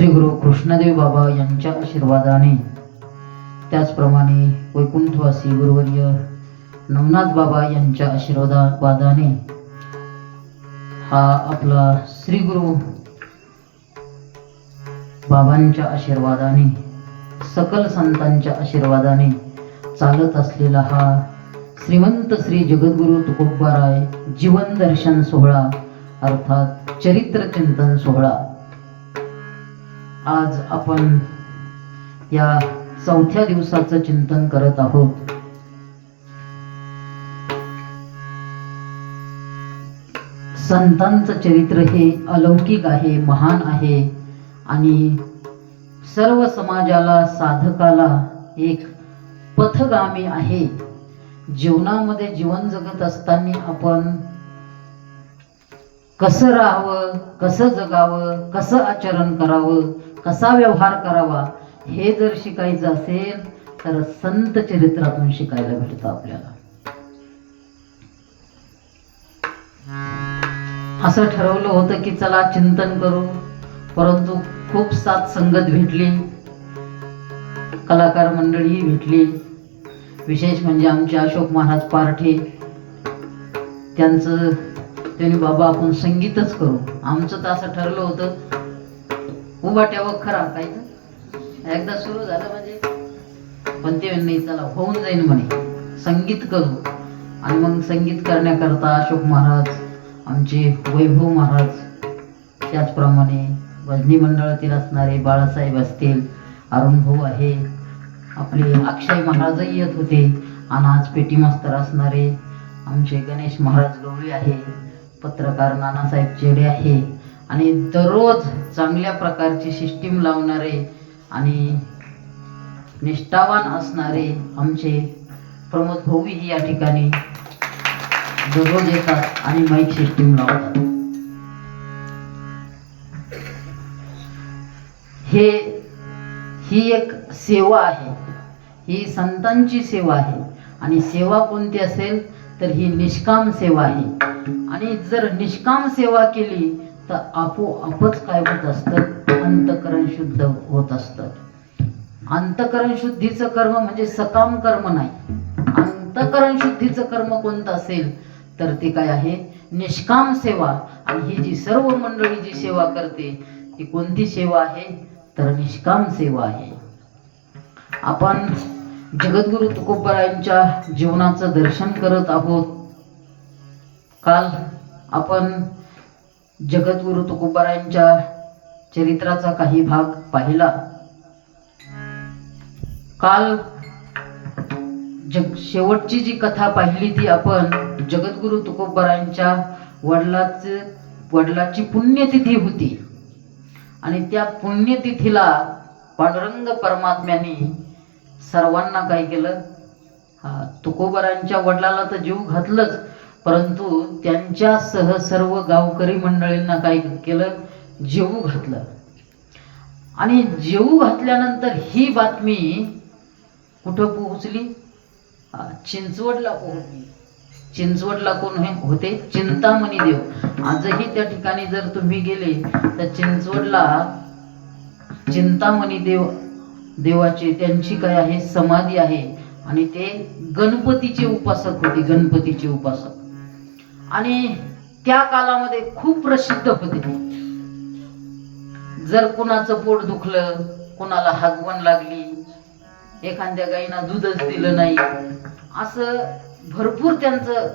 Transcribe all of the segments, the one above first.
श्री गुरु कृष्णदेव बाबा यांच्या आशीर्वादाने, त्याचप्रमाणे वैकुंठवासी गुरुवर्य नवनाथ बाबा यांच्या आशीर्वादाने हा आपला श्री गुरु बाबांच्या आशीर्वादाने, सकल संतांच्या आशीर्वादाने चालत असलेला हा श्रीमंत श्री जगद्गुरु तुकोबाराय जीवन दर्शन सोहळा अर्थात चरित्र चिंतन सोहळा आज आपण या चौथ्या दिवसाचं चिंतन करत आहोत. संतांचं चरित्र हे अलौकिक आहे, महान आहे आणि सर्व समाजाला, साधकाला एक पथगामी आहे. जीवनामध्ये जीवन जगत असताना आपण कसं राहावं, कसं जगावं, कसं आचरण करावं, कसा व्यवहार करावा हे जर शिकायचं असेल तर संत चरित्रातून शिकायला भेटतं आपल्याला. असं ठरवलं होतं की चला चिंतन करू, परंतु खूप साथ संगत भेटली, कलाकार मंडळी भेटली. विशेष म्हणजे आमचे अशोक महाराज पारठे, त्यांनी बाबा आपण संगीतच करू. आमचं तर असं ठरलं होतं उभा ठेवा खरा काय एकदा सुरू झालं म्हणजे, पण ते नाही चला होऊन जाईल म्हणे संगीत करू. आणि मग संगीत करण्याकरता अशोक महाराज, आमचे वैभव महाराज, त्याचप्रमाणे भजनी मंडळातील असणारे बाळासाहेब असतील, अरुण भाऊ आहे, आपले अक्षय महाराजही येत होते, आणि आज पेटी मास्तर असणारे आमचे गणेश महाराज गवळी आहे, पत्रकार नानासाहेब चेडे आहे, आणि दररोज चांगल्या प्रकारची सिस्टीम लावणारे आणि निष्ठावान असणारे आमचे प्रमोद भाऊही या ठिकाणी दररोज येतात आणि माईक सिस्टीम लावतात. ही एक सेवा आहे, ही संतांची सेवा आहे. आणि सेवा कोणती असेल तर ही निष्काम सेवा आहे. आणि जर निष्काम सेवा केली तर आपोआपच काय होत असतं, अंतःकरण शुद्ध होत असतं. अंतःकरण शुद्धीचं कर्म म्हणजे सकाम कर्म नाही. अंतःकरण शुद्धीचं कर्म कोणतं असेल तर ते काय आहे, निष्काम सेवा. आणि ही जी सर्व मंडळी जी सेवा करते ती कोणती सेवा आहे तर निष्काम सेवा आहे. आपण जगद्गुरु तुकोबारायांच्या जीवनाचं दर्शन करत आहोत. काल आपण जगद्गुरु तुकोबारायांच्या चरित्राचा काही भाग पाहिला. काल शेवटची जी कथा पाहिली ती आपण जगद्गुरु तुकोबारायांच्या वडिलाची पुण्यतिथी होती. आणि त्या पुण्यतिथीला पांडुरंग परमात्म्याने सर्वांना काय केलं, तुकोबारायांच्या वडिलाला तर जीव घातलंच, परंतु त्यांच्यासह सर्व गावकरी मंडळींना काय केलं, जेवू घातलं. आणि जेवू घातल्यानंतर ही बातमी कुठं पोहोचली, चिंचवडला पोहोचली. चिंचवडला कोण होते, चिंतामणी देव. आजही त्या ठिकाणी जर तुम्ही गेले तर चिंचवडला चिंतामणी देवाचे त्यांची काय आहे, समाधी आहे. आणि ते गणपतीचे उपासक होते, गणपतीचे उपासक. आणि त्या कालामध्ये खूप प्रसिद्ध होते. जर कुणाचं पोट दुखलं, कुणाला हागवण लागली, एखाद्या गाईना दूधच दिलं नाही, असं भरपूर त्यांचं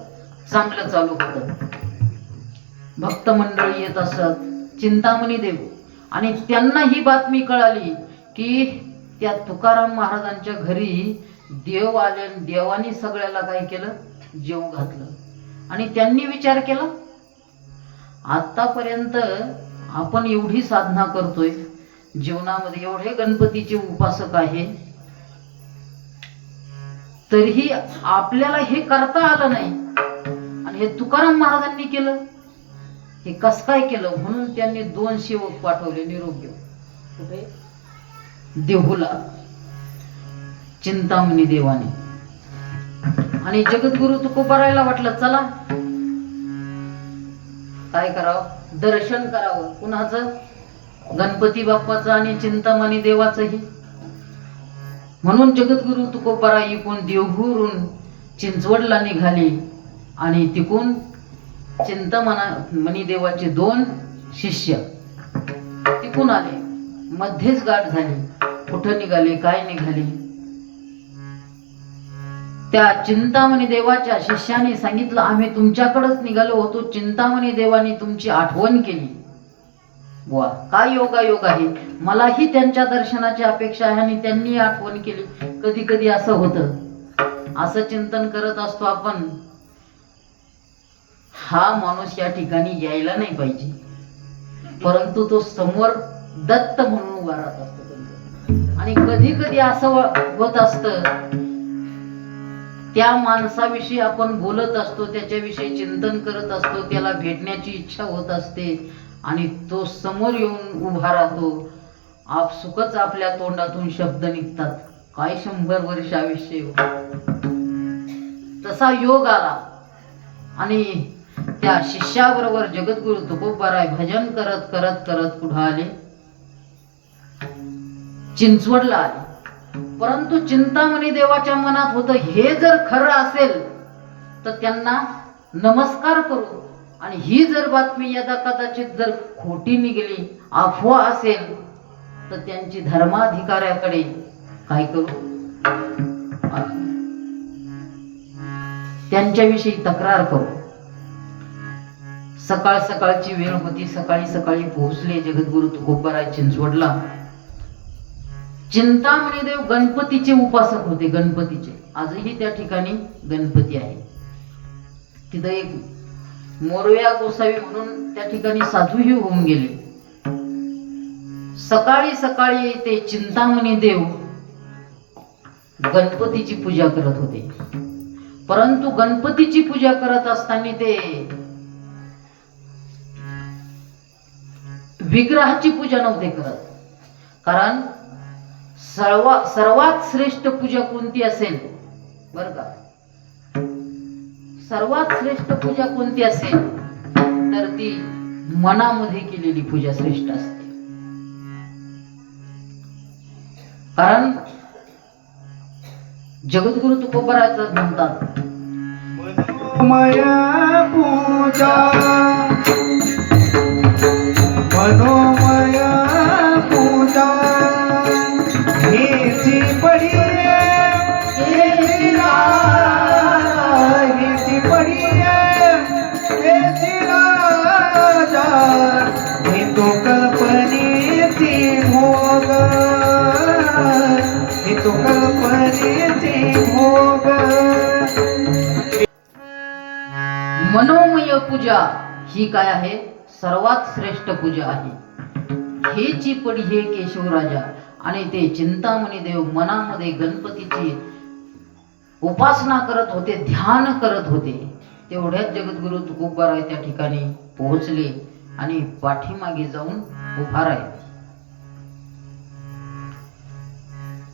चांगलं चालू होतं. भक्त मंडळी येत असत, चिंतामणी देव. आणि त्यांना ही बातमी कळाली की त्या तुकाराम महाराजांच्या घरी देव आले, देवानी सगळ्याला काय केलं, जेवू घातलं. आणि त्यांनी विचार केला, आतापर्यंत आपण एवढी साधना करतोय, जीवनामध्ये एवढे गणपतीचे उपासक आहे, तरीही आपल्याला हे करता आलं नाही. आणि हे तुकाराम महाराजांनी केलं, हे कस काय केलं. म्हणून त्यांनी 2 सेवक पाठवले निरोप घेऊन. कुठे, देहूला, चिंतामणी देवाने. आणि जगद्गुरु तुकोबारायला वाटलं चला काय करावं, दर्शन करावं. कुणाचं, गणपती बाप्पाचं आणि चिंतामणी देवाचंही. म्हणून जगद्गुरु तुकोबाराय इकून देवघरून चिंचवडला निघाले आणि तिकून चिंतामणी देवाचे 2 शिष्य तिकून आले. मध्येच गाठ झाली. कुठं निघाले, काय निघाले. त्या चिंतामणी देवाच्या शिष्याने सांगितलं, आम्ही तुमच्याकडेच निघालो होतो, चिंतामणी देवानी तुमची आठवण केली. वा, काय योगायोग आहे. मलाही त्यांच्या दर्शनाची अपेक्षा आहे आणि त्यांनी आठवण केली. कधी कधी असं होतं, असं चिंतन करत असतो आपण, हा माणूस या ठिकाणी यायला नाही पाहिजे, परंतु तो समोर दत्त म्हणून उभा राहत असतो. आणि कधी कधी असं होत असतं, त्या माणसाविषयी आपण बोलत असतो, त्याच्याविषयी चिंतन करत असतो, त्याला भेटण्याची इच्छा होत असते आणि तो समोर येऊन उभा राहतो. आपसुकच आपल्या तोंडातून शब्द निघतात, काय 100 वर्ष आयुष्य. तसा योग आला आणि त्या शिष्याबरोबर जगद्गुरु तुकोबाराय भजन करत करत करत कुठं आले, चिंचवडला आले. परंतु चिंतामणी देवाच्या मनात होतं, हे जर खरं असेल तर त्यांना नमस्कार करू, आणि ही जर बातमी यदा कदाचित जर खोटी निघाली, अफवा असेल, तर त्यांची धर्माधिकाऱ्याकडे काय करू, त्यांच्याविषयी तक्रार करू. सकाळ सकाळची वेळ होती. सकाळी सकाळी पोहोचले जगद्गुरु तुकोबाराय चिंचवडला. चिंतामणी देव गणपतीचे उपासक होते, गणपतीचे. आजही त्या ठिकाणी गणपती आहे. तिथं एक मोरया गोसावी म्हणून त्या ठिकाणी साधूही होऊन गेले. सकाळी सकाळी ते चिंतामणी देव गणपतीची पूजा करत होते. परंतु गणपतीची पूजा करत असताना ते विग्रहाची पूजा नव्हते करत. कारण सर्वात श्रेष्ठ पूजा कोणती असेल बर का, सर्वात श्रेष्ठ पूजा कोणती असेल तर ती मनामध्ये केलेली पूजा श्रेष्ठ असते. कारण जगद्गुरु तुकोबारायचं म्हणतात, मनोमय पूजा, मनोमय पूजा, हेची पडी, हेची पडी, हेची राजा, हे तो कल्पनेची भोग, हे तो कल्पनेची भोग. मनोमय पूजा ही काय आहे, सर्वात श्रेष्ठ पूजा आहे. हेची पडी हे केशवराजा. आणि ते चिंतामणी देव मनामध्ये गणपतीची उपासना करत होते, ध्यान करत होते. तेवढ्यात जगद्गुरु तुकोबाराय त्या ठिकाणी पोहोचले आणि पाठीमागे जाऊन उभा राहिले.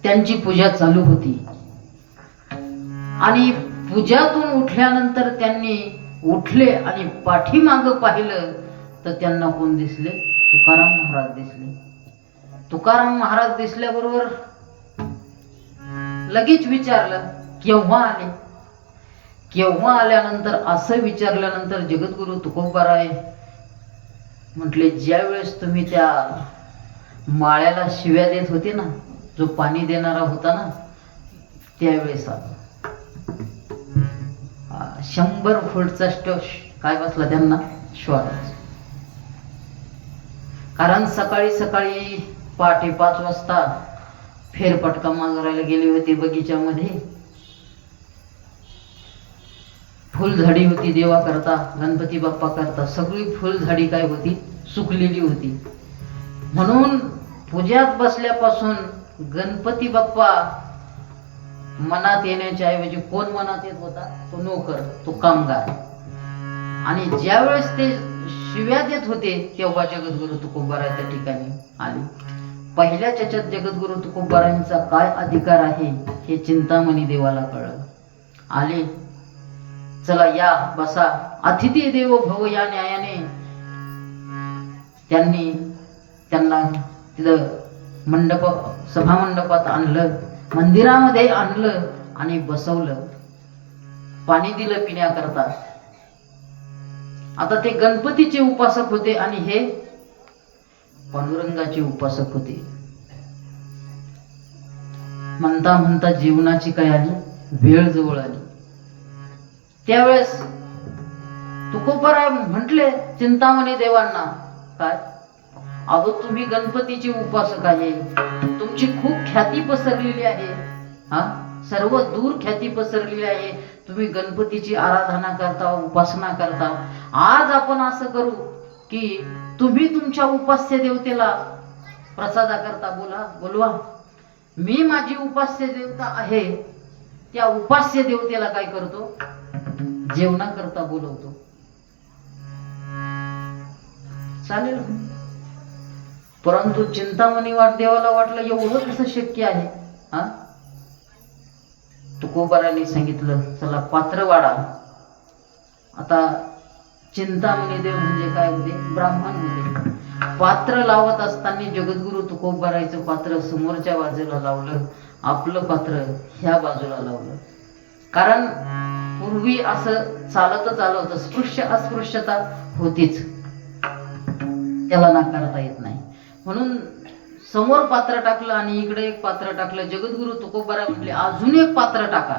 त्यांची पूजा चालू होती आणि पूजातून उठल्यानंतर त्यांनी उठले आणि पाठीमागं पाहिलं तर त्यांना कोण दिसले, तुकाराम महाराज दिसले. तुकाराम महाराज दिसल्याबरोबर लगेच विचारलं, केव्हा आले. केव्हा आल्यानंतर असं विचारल्यानंतर जगद्गुरु तुकोबाराय म्हटले, ज्या वेळेस तुम्ही त्या माळ्याला शिव्या देत होते ना, जो पाणी देणारा होता ना, त्यावेळेस आलो. 100 फूटचा काय बसला त्यांना श्वास. कारण सकाळी सकाळी पहाटे 5 वाजता फेरपटका मारायला गेले होते बगीच्यामध्ये. फुलझाडी होती देवा करता, गणपती बाप्पा करता. सगळी फुलझाडी काय होती, सुकलेली होती. म्हणून पूजात बसल्यापासून गणपती बाप्पा मनात येण्याच्या ऐवजी कोण मनात येत होता, तो नोकर, तो कामगार. आणि ज्या वेळेस ते शिव्या देत होते तेव्हा जगद्गुरु तुकोबाराय त्या ठिकाणी आले. पहिल्या चर्चेत जगद्गुरु तुकोबारायांचा काय अधिकार आहे हे चिंतामणी देवाला कळलं. आले, चला या बसा. अतिथी देवो भव या न्यायाने त्यांनी त्यांना तिथं सभा मंडपात आणलं, मंदिरामध्ये आणलं आणि बसवलं, पाणी दिलं पिण्याकरता. आता ते गणपतीचे उपासक होते आणि हे पांडुरंगाचे उपासक होते. म्हणता म्हणता जीवनाची काय आली, वेळ जवळ आली. त्यावेळेस तुकोबाराय म्हटले चिंतामणी देवांना, काय अगो तुम्ही गणपतीचे उपासक आहे, तुमची खूप ख्याती पसरलेली आहे, हा सर्व दूर ख्याती पसरलेली आहे, तुम्ही गणपतीची आराधना करता, उपासना करता. आज आपण असं करू की तुम्ही तुमच्या उपास्य देवतेला प्रसादाकरता बोलवा. मी माझी उपास्य देवता आहे, त्या उपास्य देवतेला काय करतो, जेवणाकरता बोलवतो. चालेल. परंतु चिंतामणी देवाला वाटलं एवढं कसं शक्य आहे. हा तुकोबारांनी सांगितलं चला पात्र वाढा. आता चिंतामणी देव म्हणजे काय होते, ब्राह्मण होते. पात्र लावत असताना जगद्गुरु तुकोबारायचं पात्र समोरच्या बाजूला लावलं, आपलं पात्र ह्या बाजूला लावलं. कारण पूर्वी असं चालतच आलं होतं, स्पृश्य अस्पृश्यता होतीच, त्याला नाकारता येत नाही. म्हणून समोर पात्र टाकलं आणि इकडे एक पात्र टाकलं. जगद्गुरु तुकोबाराय म्हटले अजून एक पात्र टाका.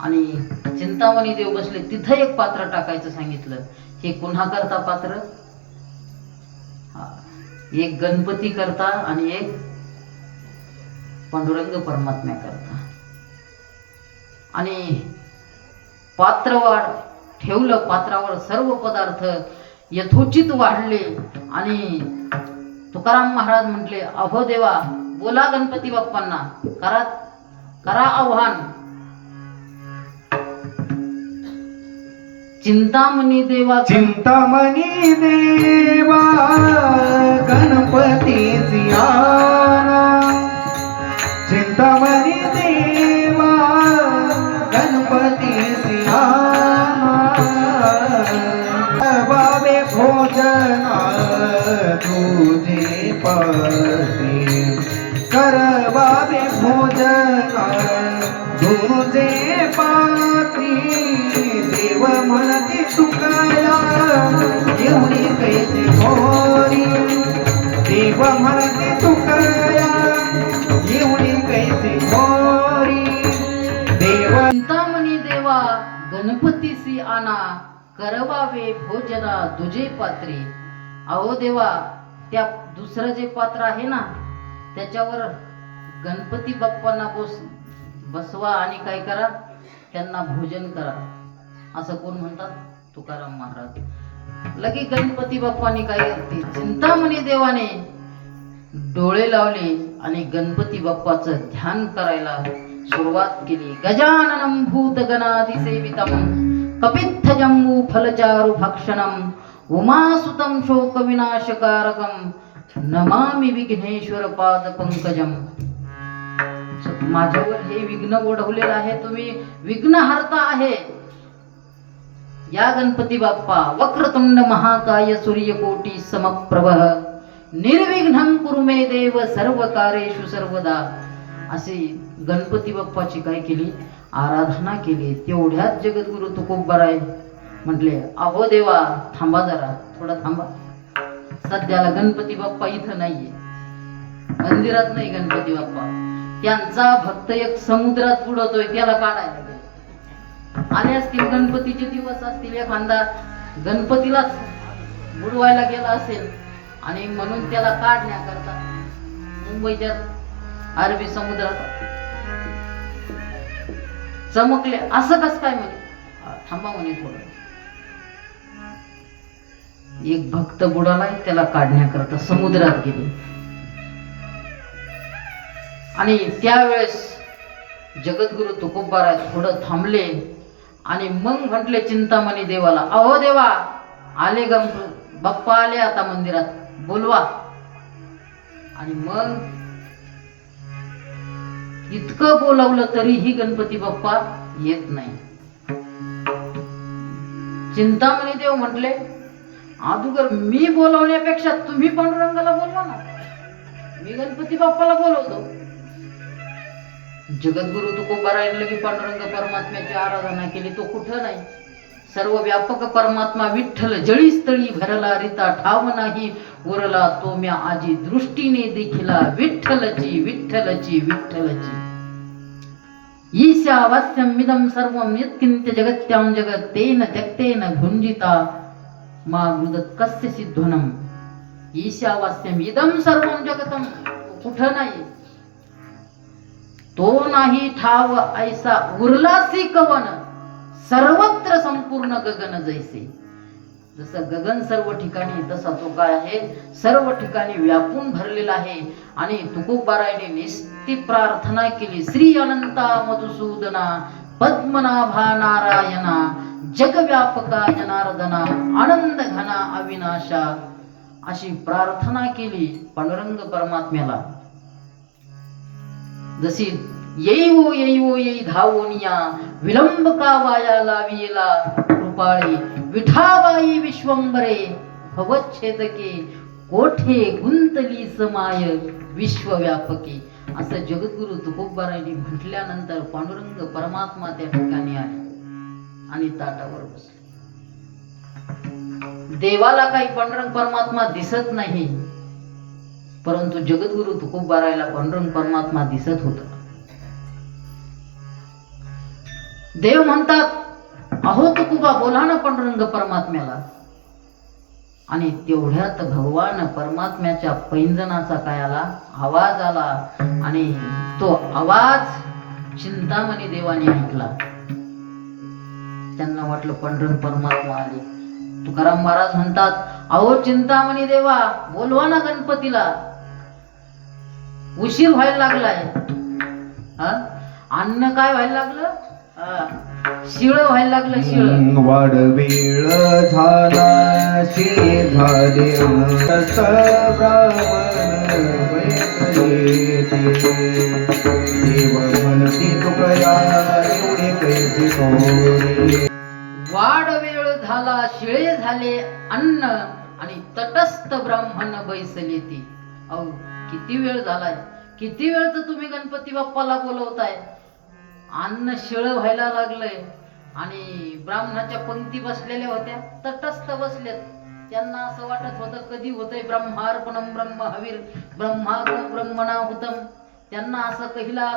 आणि चिंतामणी देव बसले, तिथं एक पात्र टाकायचं सांगितलं. हे पुन्हा करता पात्र, एक गणपती करता आणि एक पांडुरंग परमात्म्या करता. आणि पात्र ठेवलं, पात्रावर सर्व पदार्थ यथोचित वाढले. आणि तुकाराम महाराज म्हटले, अहो देवा बोला गणपती बाप्पांना, करा आव्हान. चिंतामणी देवा चिंतामणी देवा गणपती आना, चिंतामणी देवा गणपती आना, बाबे भोजना तुझे पती, कर बाबे भोजना तुझे पाती, देव म्हणते तुकाया एवढी कैसे मोरी, देव म्हणते तुकाया एवढी कैसे मोरी, देव. चिंतामणी देवा गणपतीसी आना, करवावे भोजना तुझे पात्री. अहो देवा, त्या दुसरं जे पात्र आहे ना त्याच्यावर गणपती बाप्पांना बसवा आणि काय करा, त्यांना भोजन करा. असं कोण म्हणतात, तुकाराम महाराज. लगे गणपती बाप्पांनी काय केले, चिंतामणी देवाने डोळे लावले आणि गणपती बाप्पाचं ध्यान करायला सुरुवात केली. गजाननं भूतगणाधिसेवितं कपित्थ जम्बू फलचारु भक्षणं उमासुतं शोक विनाशकारकं नमामि विघ्नेश्वर पाद पंकजम. माझ्यावर हे विघ्न ओढवलेलं आहे, तुम्ही विघ्नहर्ता आहे. या गणपती बाप्पा वक्रतुंड महाकाय सूर्यकोटी समप्रभ निर्विघ्नं कुरु मे देव सर्व कार्येषु सर्वदा. अशी गणपती बाप्पाची काय केली, आराधना केली. तेवढ्यात जगद्गुरु तुकोबाराय म्हटले, अहो देवा थांबा जरा, थोडा थांबा. सध्याला गणपती बाप्पा इथं नाहीये, मंदिरात नाही गणपती बाप्पा. त्यांचा भक्त एक समुद्रात बुडवतोय, त्याला काढायला गेले. आले असतील गणपतीचे दिवस असतील, एखादा गणपतीलाच बुडवायला गेला असेल आणि म्हणून त्याला काढण्याकरता मुंबईच्या अरबी समुद्रात चमकले. असं कस काय म्हणे, थांबा म्हणे थोडं. एक भक्त बुडालाय, त्याला काढण्याकरता समुद्रात गेले. आणि त्यावेळेस जगद्गुरु तुकोबाराय थोडं थांबले आणि मग म्हटले चिंतामणी देवाला, अहो देवा आले बाप्पा आले, आता मंदिरात बोलवा. आणि मग इतकं बोलावलं तरीही गणपती बाप्पा येत नाही. चिंतामणी देव म्हटले, अगोदर मी बोलवण्यापेक्षा तुम्ही पांडुरंगाला बोलवा ना. मी गणपती बाप्पाला बोलवतो. जगद्गुरु तुकोबारायांनी की पांडुरंग परमात्म्याची आराधना केली, तो कुठं नाही. सर्व व्यापक परमात्मा विठ्ठल जळी स्थळी भरला, रिता ठाव नाही उरला, तो म्या आजी दृष्टीने देखिला, विठ्ठलची विठ्ठलची विठ्ठलची. ईशावास्यम इदं सर्वं यत्किंच जगत्यां जगत्तेन त्यक्तेन भुंजिता मा मृदत कस्य सिद्धनम. ईशावास्यम इदं सर्वं जगतम, कुठं नाही, तो नाही ठाव ऐसा उरलासी कवन, सर्वत्र संपूर्ण गगन जैसे. जसं गगन सर्व ठिकाणी, तसा तो काय आहे, सर्व ठिकाणी व्यापून भरलेला आहे. आणि तुकोबारायने निस्ती प्रार्थना केली, श्री अनंता मधुसूदना पद्मनाभा नारायणा जगव्यापका जनार्दना आनंद घना अविनाशा, अशी प्रार्थना केली पांडुरंग परमात्म्याला. जशी येई येई धावोनिया, विलंब का वाया लाविला, कृपाळी विठाबाई विश्वंभरे भवच्छेदके, कोठे गुंतली समाय विश्वव्यापके. असं जगद्गुरु तुकोबारायांनी म्हटल्यानंतर पांडुरंग परमात्मा त्या ठिकाणी आले आणि ताटावर बसले. देवाला काही पांडुरंग परमात्मा दिसत नाही, परंतु जगद्गुरु तुकोबारायला पांडुरंग परमात्मा दिसत होता. देव म्हणतात, अहो तुकोबा बोला ना पांडुरंग परमात्म्याला. आणि तेवढ्यात भगवान परमात्म्याच्या पैंजनाचा काय आला, आवाज आला. आणि तो आवाज चिंतामणी देवाने ऐकला. त्यांना वाटलं पांडुरंग परमात्मा आले. तुकाराम महाराज म्हणतात, अहो चिंतामणी देवा बोलवा ना गणपतीला, उशीर व्हायला लागलाय. अन्न काय व्हायला लागलं, शिळ व्हायला लागलं, शिळ. वाढ वेळ झाला शे झाले तस ब्राह्मण देव म्हणती तुकया एवढे कैसे कोरी. वाढ वेळ झाला, शिळे झाले अन्न, आणि तटस्थ ब्राह्मण बैसले ती. अहो किती वेळ झालाय, किती वेळ तर तुम्ही गणपती बाप्पाला बोलवताय. अन्न शिळ व्हायला लागलंय. आणि ब्राह्मणाच्या पंक्ती बसलेल्या होत्या, तटस्थ बसल्यात. त्यांना असं वाटत होतं कधी होतंय ब्रह्मार्पणम ब्रह्म हवीर ब्रह्माग्नो ब्रह्मणाहुतम. त्यांना असं काहींना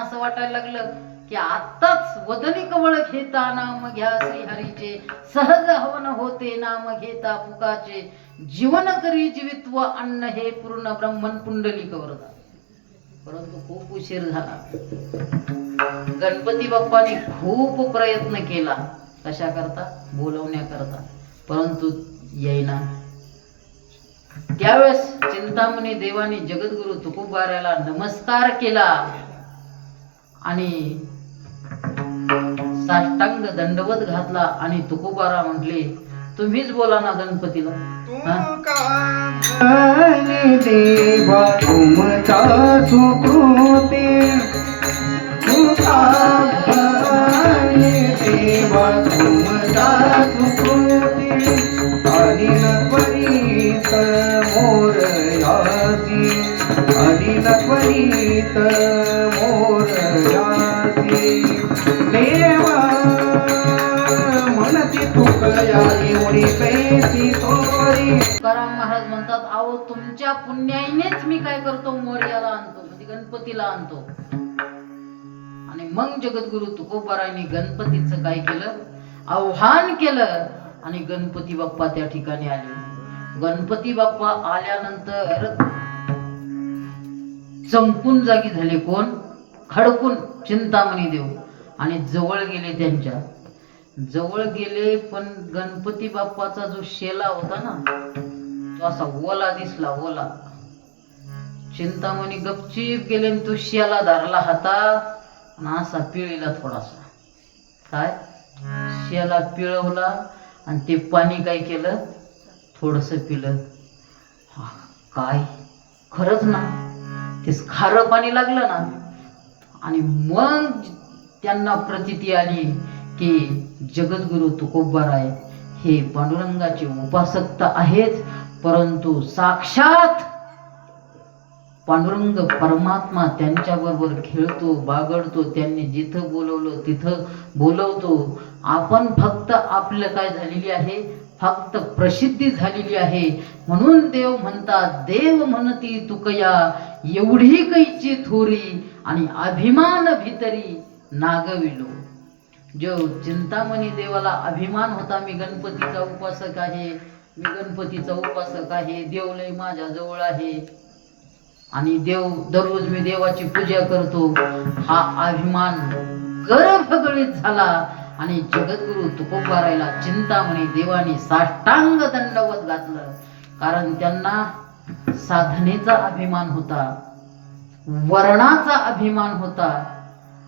असं वाटायला लागलं की आत्ताच वदनी कवळ घेता नाम घ्या श्रीहरीचे, सहज हवन होते नाम घेता पुकाचे, जीवन करी जीवित्व अन्न हे पूर्ण ब्रह्मन पुंडलिक वरदा. परंतु खूप उशीर झाला. गणपती बाप्पाने खूप प्रयत्न केला, कशा करता, बोलवण्याकरता, परंतु येईना. त्यावेळेस चिंतामणी देवाने जगद्गुरु तुकोबारायला नमस्कार केला आणि साष्टांग दंडवत घातला. आणि तुकोबारा म्हटले, तुम्हीच बोला ना गणपतीला. देवा तुमचा सुकृते, देवा तुमचा सुकृते, अनिल त्वरित मोरयासी, अनिल त्वरित मोरयासी. देवा म्हणती तुकया एवढी पैसी तोरी. तुकाराम महाराज म्हणतात, अहो तुमच्या पुण्याईनेच मी काय करतो, मोरयाला आणतो, म्हणजे गणपतीला आणतो. आणि मग जगद्गुरु तुकोबारायांनी गणपतीचं काय केलं, आव्हान केलं. आणि गणपती बाप्पा त्या ठिकाणी आले. गणपती बाप्पा आल्यानंतर चंपून जागी झाले. कोण, खडकून चिंतामणी देव. आणि जवळ गेले, त्यांच्या जवळ गेले. पण गणपती बाप्पाचा जो शेला होता ना, तो असा ओला दिसला, ओला. चिंतामणी गपचीप गेले, तो शेला धरला हातात आणि असा पिळीला थोडासा. काय, शेला पिळवला आणि ते पाणी काय केलं, थोडस पिलं. काय खरंच ना, ते खारं पाणी लागलं ना. आणि मग त्यांना प्रतीती आली की जगद्गुरु तुकोबाराय हे पांडुरंगाचे उपासक तर आहेच, परंतु साक्षात पांडुरंग परमात्मा त्यांच्याबरोबर खेळतो, बागडतो, त्यांनी जिथं बोलवलं तिथं बोलवतो. आपण फक्त आपलं काय झालेली आहे, फक्त प्रसिद्धी झालेली आहे. म्हणून देव म्हणतात, देव म्हणती तुकया एवढी कैची थोरी, आणि अभिमान भितरी नागविलो. जो चिंतामणी देवाला अभिमान होता, मी गणपतीचा उपासक आहे, मी गणपतीचा उपासक आहे, देव लय माझ्या जवळ आहे आणि देव दररोज मी देवाची पूजा करतो, हा अभिमान गर्भगळीत झाला. आणि जगद्गुरु तुकोबारायला चिंतामणी देवाने साष्टांग दंडवत घातलं. कारण त्यांना साधनेचा अभिमान होता, वर्णाचा अभिमान होता,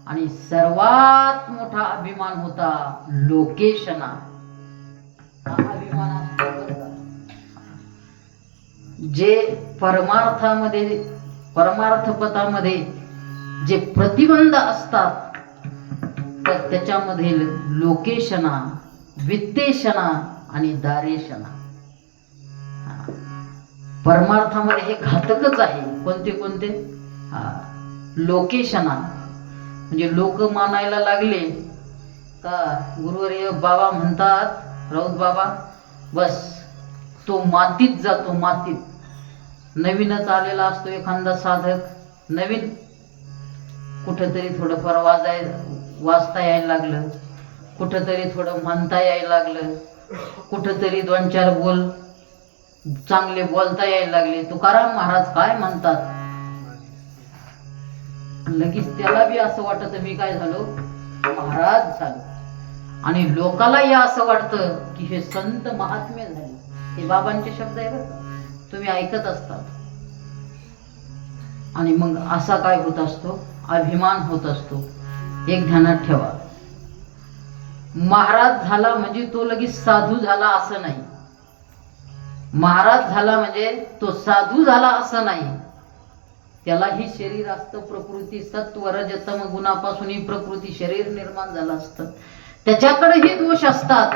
आणि सर्वात मोठा अभिमान होता लोकेशना. हा अभिमान असतो बरं का. जे परमार्थपदामध्ये जे प्रतिबंध असतात, तर त्याच्यामध्ये लोकेशना, वित्तेशना आणि दारेशना. परमार्थामध्ये हे घातकच आहे. कोणते कोणते? लोकेशना म्हणजे लोक मानायला लागले का गुरुवर्य बाबा म्हणतात, राऊत बाबा बस तो मातीत जातो, मातीत. नवीनच आलेला असतो एखादा साधक, नवीन कुठंतरी थोडंफार वाचता यायला लागलं, कुठंतरी थोडं म्हणता यायला लागलं, कुठंतरी 2-4 बोल चांगले बोलता यायला लागले. तुकाराम महाराज काय म्हणतात, लगेच त्याला बी असं वाटत मी काय झालो, महाराज झालो. आणि लोकालाही असं वाटतं की हे संत महात्मे झाले. हे बाबांचे शब्द आहे बरं, तुम्ही ऐकत असतात. आणि मग असा काय होत असतो, अभिमान होत असतो. एक ध्यानात ठेवा, महाराज झाला म्हणजे तो लगेच साधू झाला असं नाही. महाराज झाला म्हणजे तो साधू झाला असं नाही. त्यालाही शरीर असतं, प्रकृती सत्व रज तम गुणापासून ही प्रकृती शरीर निर्माण झालं असतं, त्याच्याकडेही दोष असतात.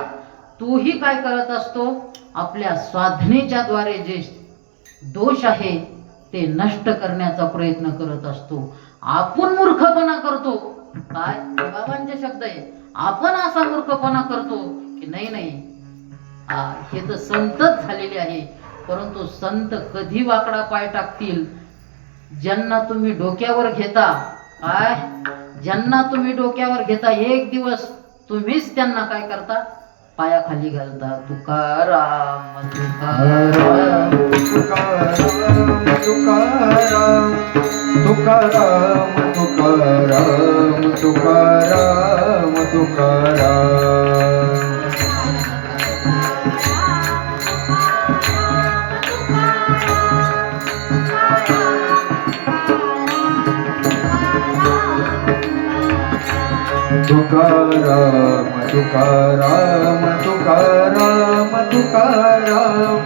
तोही काय करत असतो, आपल्या साधनेच्या द्वारे जे दोष आहे ते नष्ट करण्याचा प्रयत्न करत असतो. आपण मूर्खपणा करतो, काय बाबांचे शब्द आहे, आपण असा मूर्खपणा करतो की नाही हे तर संतच झालेले आहे. परंतु संत कधी वाकडा पाय टाकतील, ज्यांना तुम्ही डोक्यावर घेता, काय ज्यांना तुम्ही डोक्यावर घेता, एक दिवस तुम्हीच त्यांना काय करता, पायाखाली घालता. तुकाराम तुकाराम तुकाराम तुकाराम तुकाराम तुकाराम तुकाराम तुकाराम. तुकाराम तुकाराम तुकाराम तुकाराम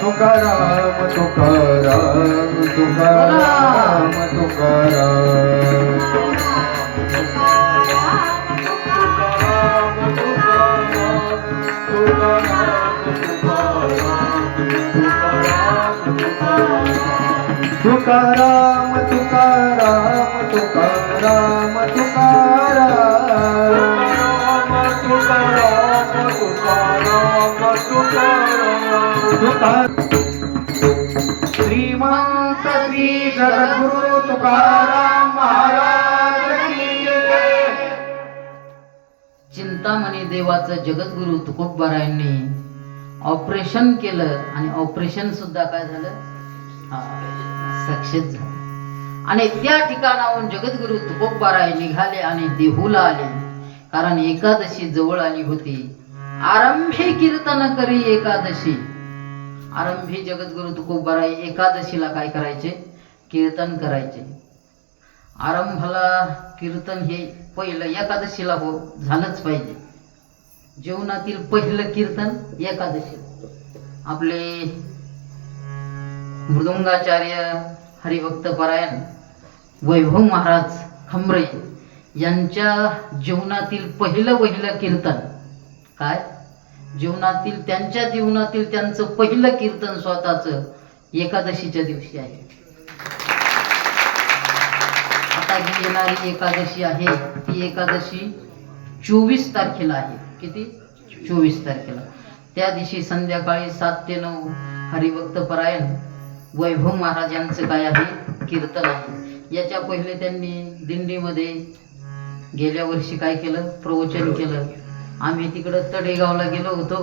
तुकाराम तुकाराम तुकाराम तुकाराम. तुकाराम तुकाराम तुकाराम तुकाराम. श्रीमंत श्री जगद्गुरु तुकाराम महाराज की जय. चिंतामणी देवाचं जगद्गुरु तुकोबारायांनी ऑपरेशन केलं आणि ऑपरेशन सुद्धा काय झालं, सक्सेस झालं. आणि त्या ठिकाणाहून जगद्गुरु तुकोबाराय निघाले आणि देहूला आले. कारण एकादशी जवळ आली होती. आरंभी कीर्तन करी एकादशी. आरंभी जगद्गुरु तुकोबाराय एकादशीला काय करायचे, कीर्तन करायचे. आरंभाला कीर्तन हे पहिलं एकादशीला झालंच पाहिजे. जीवनातील पहिलं कीर्तन एकादशी. आपले मृदुंगाचार्य हरिभक्त परायण वैभव महाराज खंबरे यांच्या जीवनातील पहिलं कीर्तन काय, जीवनातील त्यांच्या जीवनातील त्यांचं पहिलं कीर्तन स्वतःचं एकादशीच्या दिवशी आहे. आता जी येणारी एकादशी आहे ती एकादशी 24 तारखेला आहे. किती? 24 तारखेला. त्या दिवशी संध्याकाळी 7 ते 9 हरिभक्त परायण वैभव महाराज यांचं काय आहे? कीर्तन आहे. याच्या पहिले त्यांनी दिंडीमध्ये गेल्या वर्षी काय केलं? प्रवचन केलं. आम्ही तिकडं तडेगावला गेलो होतो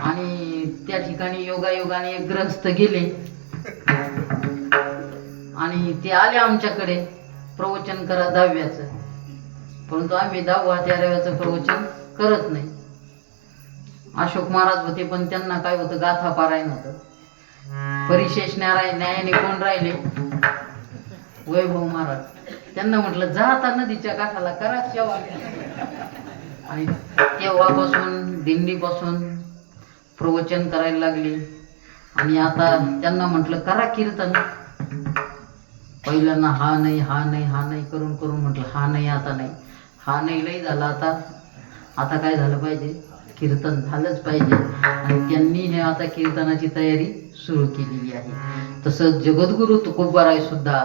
आणि त्या ठिकाणी योगायोगाने एक ग्रहस्थ गेले आणि ते आले आमच्याकडे प्रवचन करा 10व्याचं. परंतु आम्ही 10वा 13व्याचं प्रवचन करत नाही. अशोक महाराज होते पण त्यांना काय होतं? गाथा पारायण होतं. परिशेष न्यायाने कोण राहिले? वैभव महाराज. त्यांना म्हटलं जा आता नदीच्या काठाला करा सेवा. आणि तेव्हापासून दिंडीपासून प्रवचन करायला लागली. आणि आता त्यांना म्हटलं करा कीर्तन. पहिल्यांदा हा नाही हा नाही हा नाही करून करून म्हटलं हा नाही आता नाही, हा नाही लई झाला. आता काय झालं पाहिजे? कीर्तन झालंच पाहिजे. आणि त्यांनी हे आता कीर्तनाची तयारी सुरू केलेली आहे. तसं जगद्गुरु तुकोबाराय सुद्धा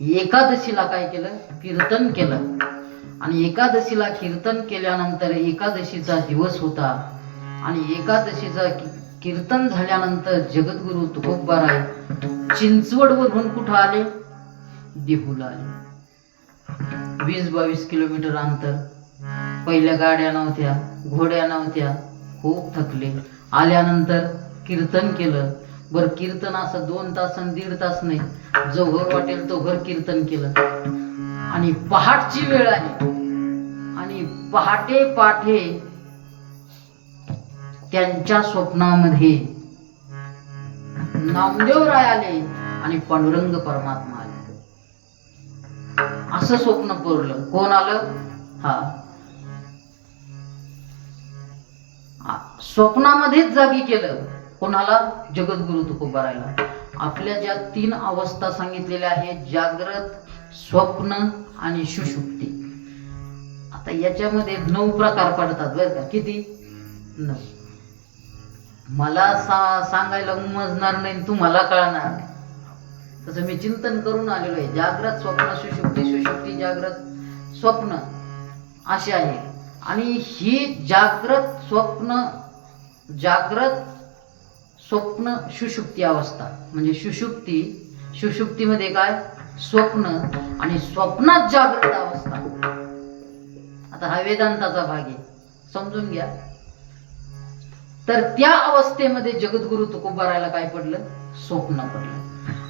एकादशीला काय केलं? कीर्तन केलं. आणि एकादशीला कीर्तन केल्यानंतर एकादशीचा दिवस होता आणि एकादशीचा कीर्तन झाल्यानंतर जगद्गुरु तुकोबाराय चिंचवडवरून कुठं आले? देहूला आले. 20-22 किलोमीटर अंतर. पहिल्या गाड्या नव्हत्या, घोड्या नव्हत्या. खूप थकले. आल्यानंतर कीर्तन केलं. बरं कीर्तन असं 2 तास आणि 1.5 तास नाही, जो घर वाटेल तो घर कीर्तन केलं. आणि पहाटची वेळ आहे आणि पहाटे त्यांच्या स्वप्नामध्ये नामदेवराय आले आणि पांडुरंग परमात्मा आले. असं स्वप्न पुरलं. कोण आलं? स्वप्नामध्येच जागी केलं. कोणाला? जगद्गुरु तुकोबारायला. आपल्या ज्या 3 अवस्था सांगितलेल्या आहेत, जागृत, स्वप्न आणि सुषुप्ती. आता याच्यामध्ये 9 प्रकार पडतात बरं का. किती? 9. मला सांगायला उमजणार नाही, तुम्हाला कळणार नाही. तसं मी चिंतन करून आलेलो आहे. जागृत, स्वप्न, सुषुप्ती, सुषुप्ती, जागृत, स्वप्न असे आहे. आणि ही जागृत स्वप्न सुषुप्ती अवस्था म्हणजे सुषुप्तीमध्ये काय? स्वप्न. आणि स्वप्नात जागृत अवस्था. आता हा वेदांताचा भाग आहे, समजून घ्या. तर त्या अवस्थेमध्ये जगद्गुरु तुकोबारायला काय पडलं? स्वप्न पडलं.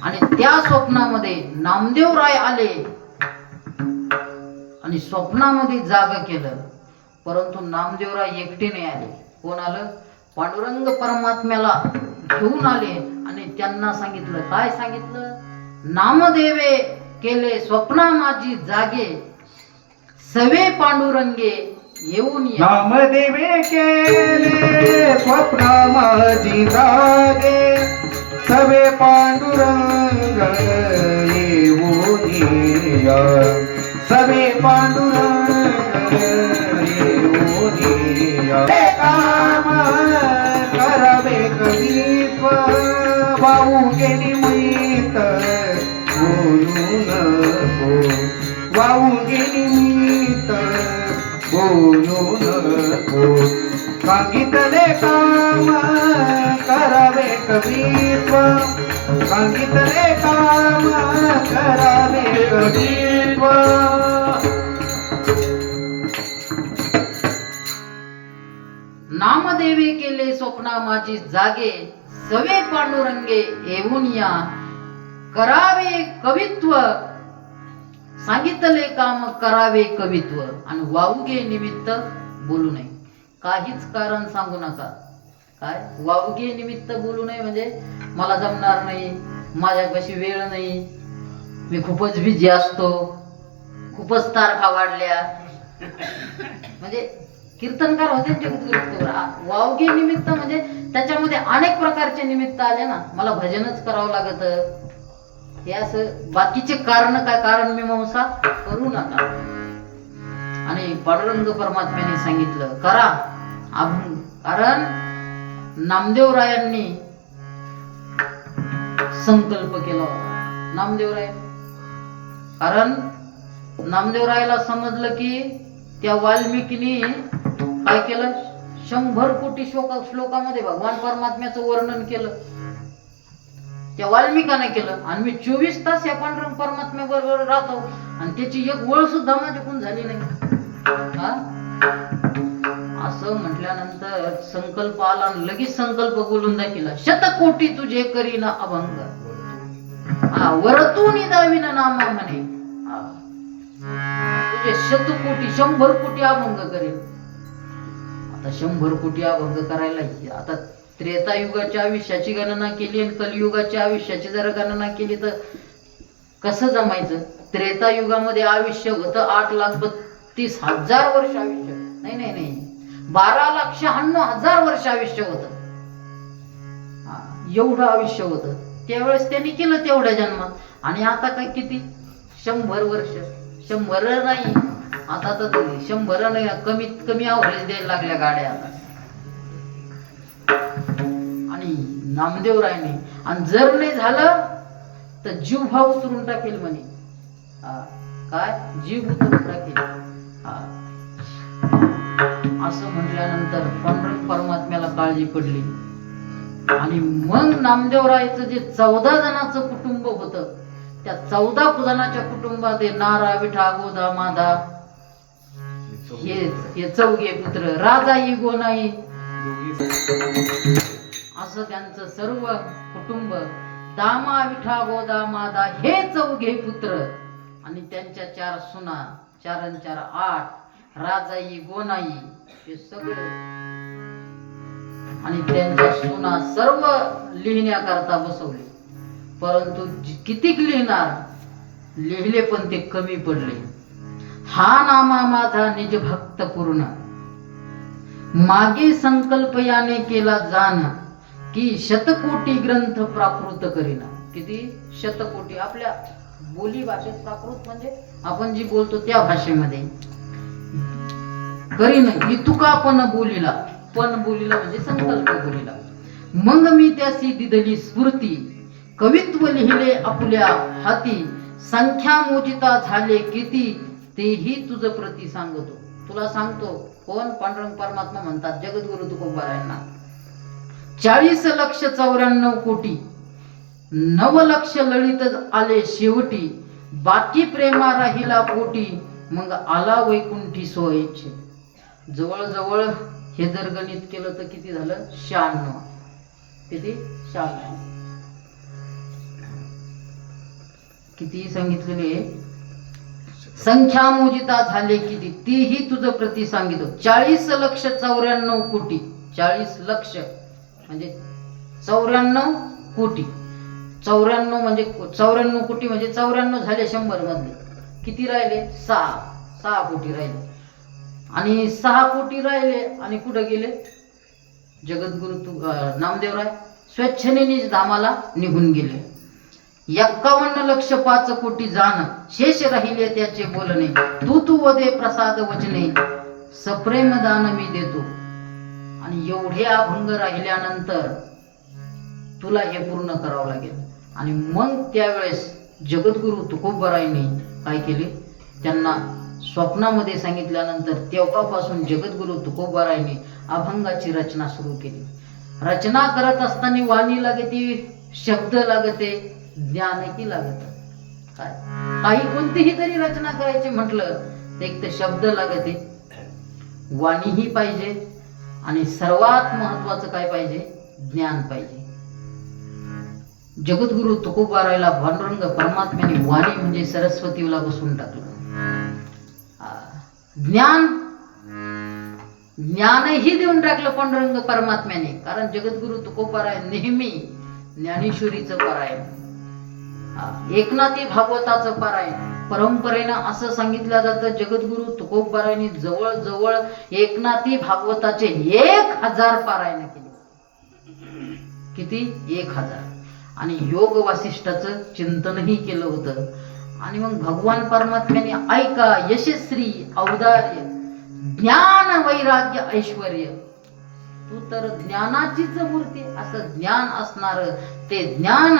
आणि त्या स्वप्नामध्ये नामदेवराय आले आणि स्वप्नामध्ये जाग केलं. परंतु नामदेवराय एकटे नाही आले. कोण आलं? पांडुरंग परमात्म्याला घेऊन आले आणि त्यांना सांगितलं. काय सांगितलं? नामदेवे केले स्वप्ना माझी जागे, सवे पांडुरंगे येऊन या. नामदेवे केले स्वप्ना माझी जागे, सवे पांडुरंग येऊन या. सवे पांडुरंग येऊन या. काम करावे कवीप, वाहू गेली मैत बोलू नको. वाहू गेली मैत बोलू नको. सांगितले काम करावे कवीप, सांगितले काम करावे कवीप. नामदेवे केले स्वप्ना माझी जागे, सवे पांडुरंगे येऊन या. करावे कवित्व, सांगितले काम करावे कवित्व. आणि वावगे निमित्त बोलू नये. काहीच कारण सांगू नका. काय? वावगे निमित्त बोलू नये म्हणजे मला जमणार नाही, माझ्यापाशी वेळ नाही, मी खूपच बिझी असतो, खूपच तारखा वाढल्या. म्हणजे कीर्तनकार होते जगद्गुरु. वावगे निमित्त म्हणजे त्याच्यामध्ये अनेक प्रकारचे निमित्त आले ना. मला भजनच करावं लागत, हे असं बाकीचे कारण काय? कारण मीमांसा करू नका. आणि पांडुरंग परमात्म्याने सांगितलं करा. कारण नामदेवरायांनी संकल्प केला होता. नामदेवराय, कारण नामदेवरायाला समजलं की त्या वाल्मिकीने काय केलं, 100 कोटी श्लोकामध्ये भगवान परमात्म्याचं वर्णन केलं, त्या वाल्मिकाने केलं. आणि मी 24 तास या पांडुरंग परमात्म्या बरोबर राहतो आणि त्याची एक वळ सुद्धा माझ्याकडून झाली नाही. असं म्हटल्यानंतर संकल्प आला आणि लगेच संकल्प बोलून दाखिला, 100 तुझे करीना अभंग, वरतून दाविन नामा म्हणे, तुझे 100 कोटी अभंग करेल. आता 100 कोटी अभंग करायला आता त्रेतायुगाच्या आयुष्याची गणना केली आणि कलियुगाच्या आयुष्याची जर गणना केली तर कसं जमायचं? त्रेतायुगामध्ये आयुष्य होतं 8,32,000 वर्ष आयुष्य, नाही 12,96,000 वर्ष आयुष्य होतं. एवढं आयुष्य होतं त्यावेळेस त्यांनी केलं तेवढ्या जन्मात. आणि आता काय किती? 100 वर्ष, 100 नाही आता तर 100 नाही, कमीत कमी अवरेज द्यायला लागल्या गाड्या आता. आणि नामदेवरायने, आणि जर नाही झालं तर जीव भाव उतरून टाकेल म्हणे. काय जीव उतरून टाकेल. असं म्हटल्यानंतर पांडुरंग परमात्म्याला काळजी पडली. आणि मग नामदेवरायचं जे 14 जणांचं कुटुंब होतं, त्या 14 जणांच्या कुटुंबात नारा, विठा, गोदा, माधा हे 4 पुत्र, राजाई, गोनाई, असं त्यांचं सर्व कुटुंब, दामा, विठा, गोदा, माधा हे 4 पुत्र आणि त्यांच्या 4 सुना, 4 आणि 4 8, राजाई, गोनाई हे सगळे. आणि त्यांच्या सुना सर्व लिहिण्याकरता बसवले, परंतु कितीक लिहिणार, लिहिले पण ते कमी पडले. हा नामा माझा निज भक्त पूर्ण, मागे संकल्प याने केला जाण, की 100 ग्रंथ प्राकृत करीना. किती? 100. आपल्या बोली भाषेत प्राकृत म्हणजे आपण जी बोलतो त्या भाषेमध्ये करीन, इतुका पण बोलीला, पण बोलीला म्हणजे संकल्प बोलीला. मग मी त्यासी दिदली स्फूर्ती, कवित्व लिहिले आपुल्या हाती, संख्या मोजिता झाले किती, तेही तुझ प्रती सांगतो. तुला सांगतो. कोण? पांडुरंग परमात्मा म्हणतात जगद्गुरु तुकोबारायांना. 40,94,00,000 कोटी, 9 लक्ष ललित आले शेवटी, बाकी प्रेमा राहिला पोटी, मग आला वैकुंठी सोयीचे. जवळजवळ हे जर गणित केलं तर किती झालं? 96. किती? 96. किती सांगितलेले? संख्या मोजिता झाले किती, तेही तुझं प्रती सांगितो. 40,94,00,000 कोटी. 40 लक्ष म्हणजे 94 कोटी. 94 म्हणजे 94 कोटी म्हणजे 94 झाले 100 मधले. किती राहिले? 6 कोटी राहिले. आणि 6 कोटी राहिले आणि कुठं गेले? जगद्गुरु नामदेवराय स्वेच्छेने निज धामाला निघून गेले. 51,05,00,000 कोटी जाण, शेष राहिले त्याचे बोलणे, तू वदे प्रसाद वचने, सप्रेम दान मी देतो. आणि एवढे अभंग राहिल्यानंतर तुला हे पूर्ण करावं लागेल. आणि मग त्यावेळेस जगद्गुरु तुकोबारायांनी काय केले? त्यांना स्वप्नामध्ये सांगितल्यानंतर तेव्हापासून जगद्गुरु तुकोबारायांनी अभंगाची रचना सुरू केली. रचना करत असताना वाणी लागते, शब्द लागते, ज्ञानही लागत. काय काही कोणतीही जरी रचना करायची म्हटलं तर एक तर शब्द लागते, वाणीही पाहिजे, आणि सर्वात महत्वाचं काय पाहिजे? ज्ञान पाहिजे. जगद्गुरु तुकोबारायला पांडुरंग परमात्म्याने वाणी म्हणजे सरस्वतीला बसून टाकलं. ज्ञानही देऊन टाकलं पांडुरंग परमात्म्याने. कारण जगद्गुरु तुकोबाराय नेहमी ज्ञानेश्वरीचं पारायण, एकनाथी भागवताचं पारायण, परंपरेनं असं सांगितलं जातं जगद्गुरु तुकोबारायांनी जवळजवळ एकनाथी भागवताचे 1000 पारायण केले. किती? 1000. आणि योग वासिष्ठाचं चिंतनही केलं होतं. आणि मग भगवान परमात्म्याने ऐका, यशस्वी औदार्य, ज्ञान, वैराग्य, ऐश्वर्य तू तर ज्ञानाचीच मूर्ती. असं ज्ञान असणार ते ज्ञान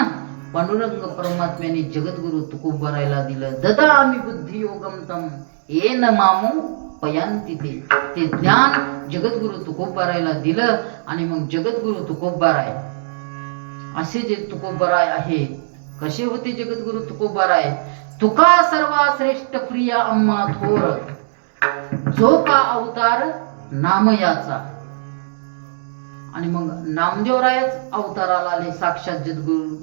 पांडुरंग परमात्म्याने जगद्गुरु तुकोबारायला दिलं. ददामि बुद्धी योगम तम येन मामो पयांती. ते ज्ञान जगद्गुरु तुकोबारायला दिलं. आणि मग जगद्गुरु तुकोबाराय असे जे तुकोबाराय आहे, कसे होते जगद्गुरु तुकोबाराय? तुका सर्वा श्रेष्ठ प्रिया अम्मा थोर, जो का अवतार नाम याचा. आणि मग नामदेवरायच अवताराला आले साक्षात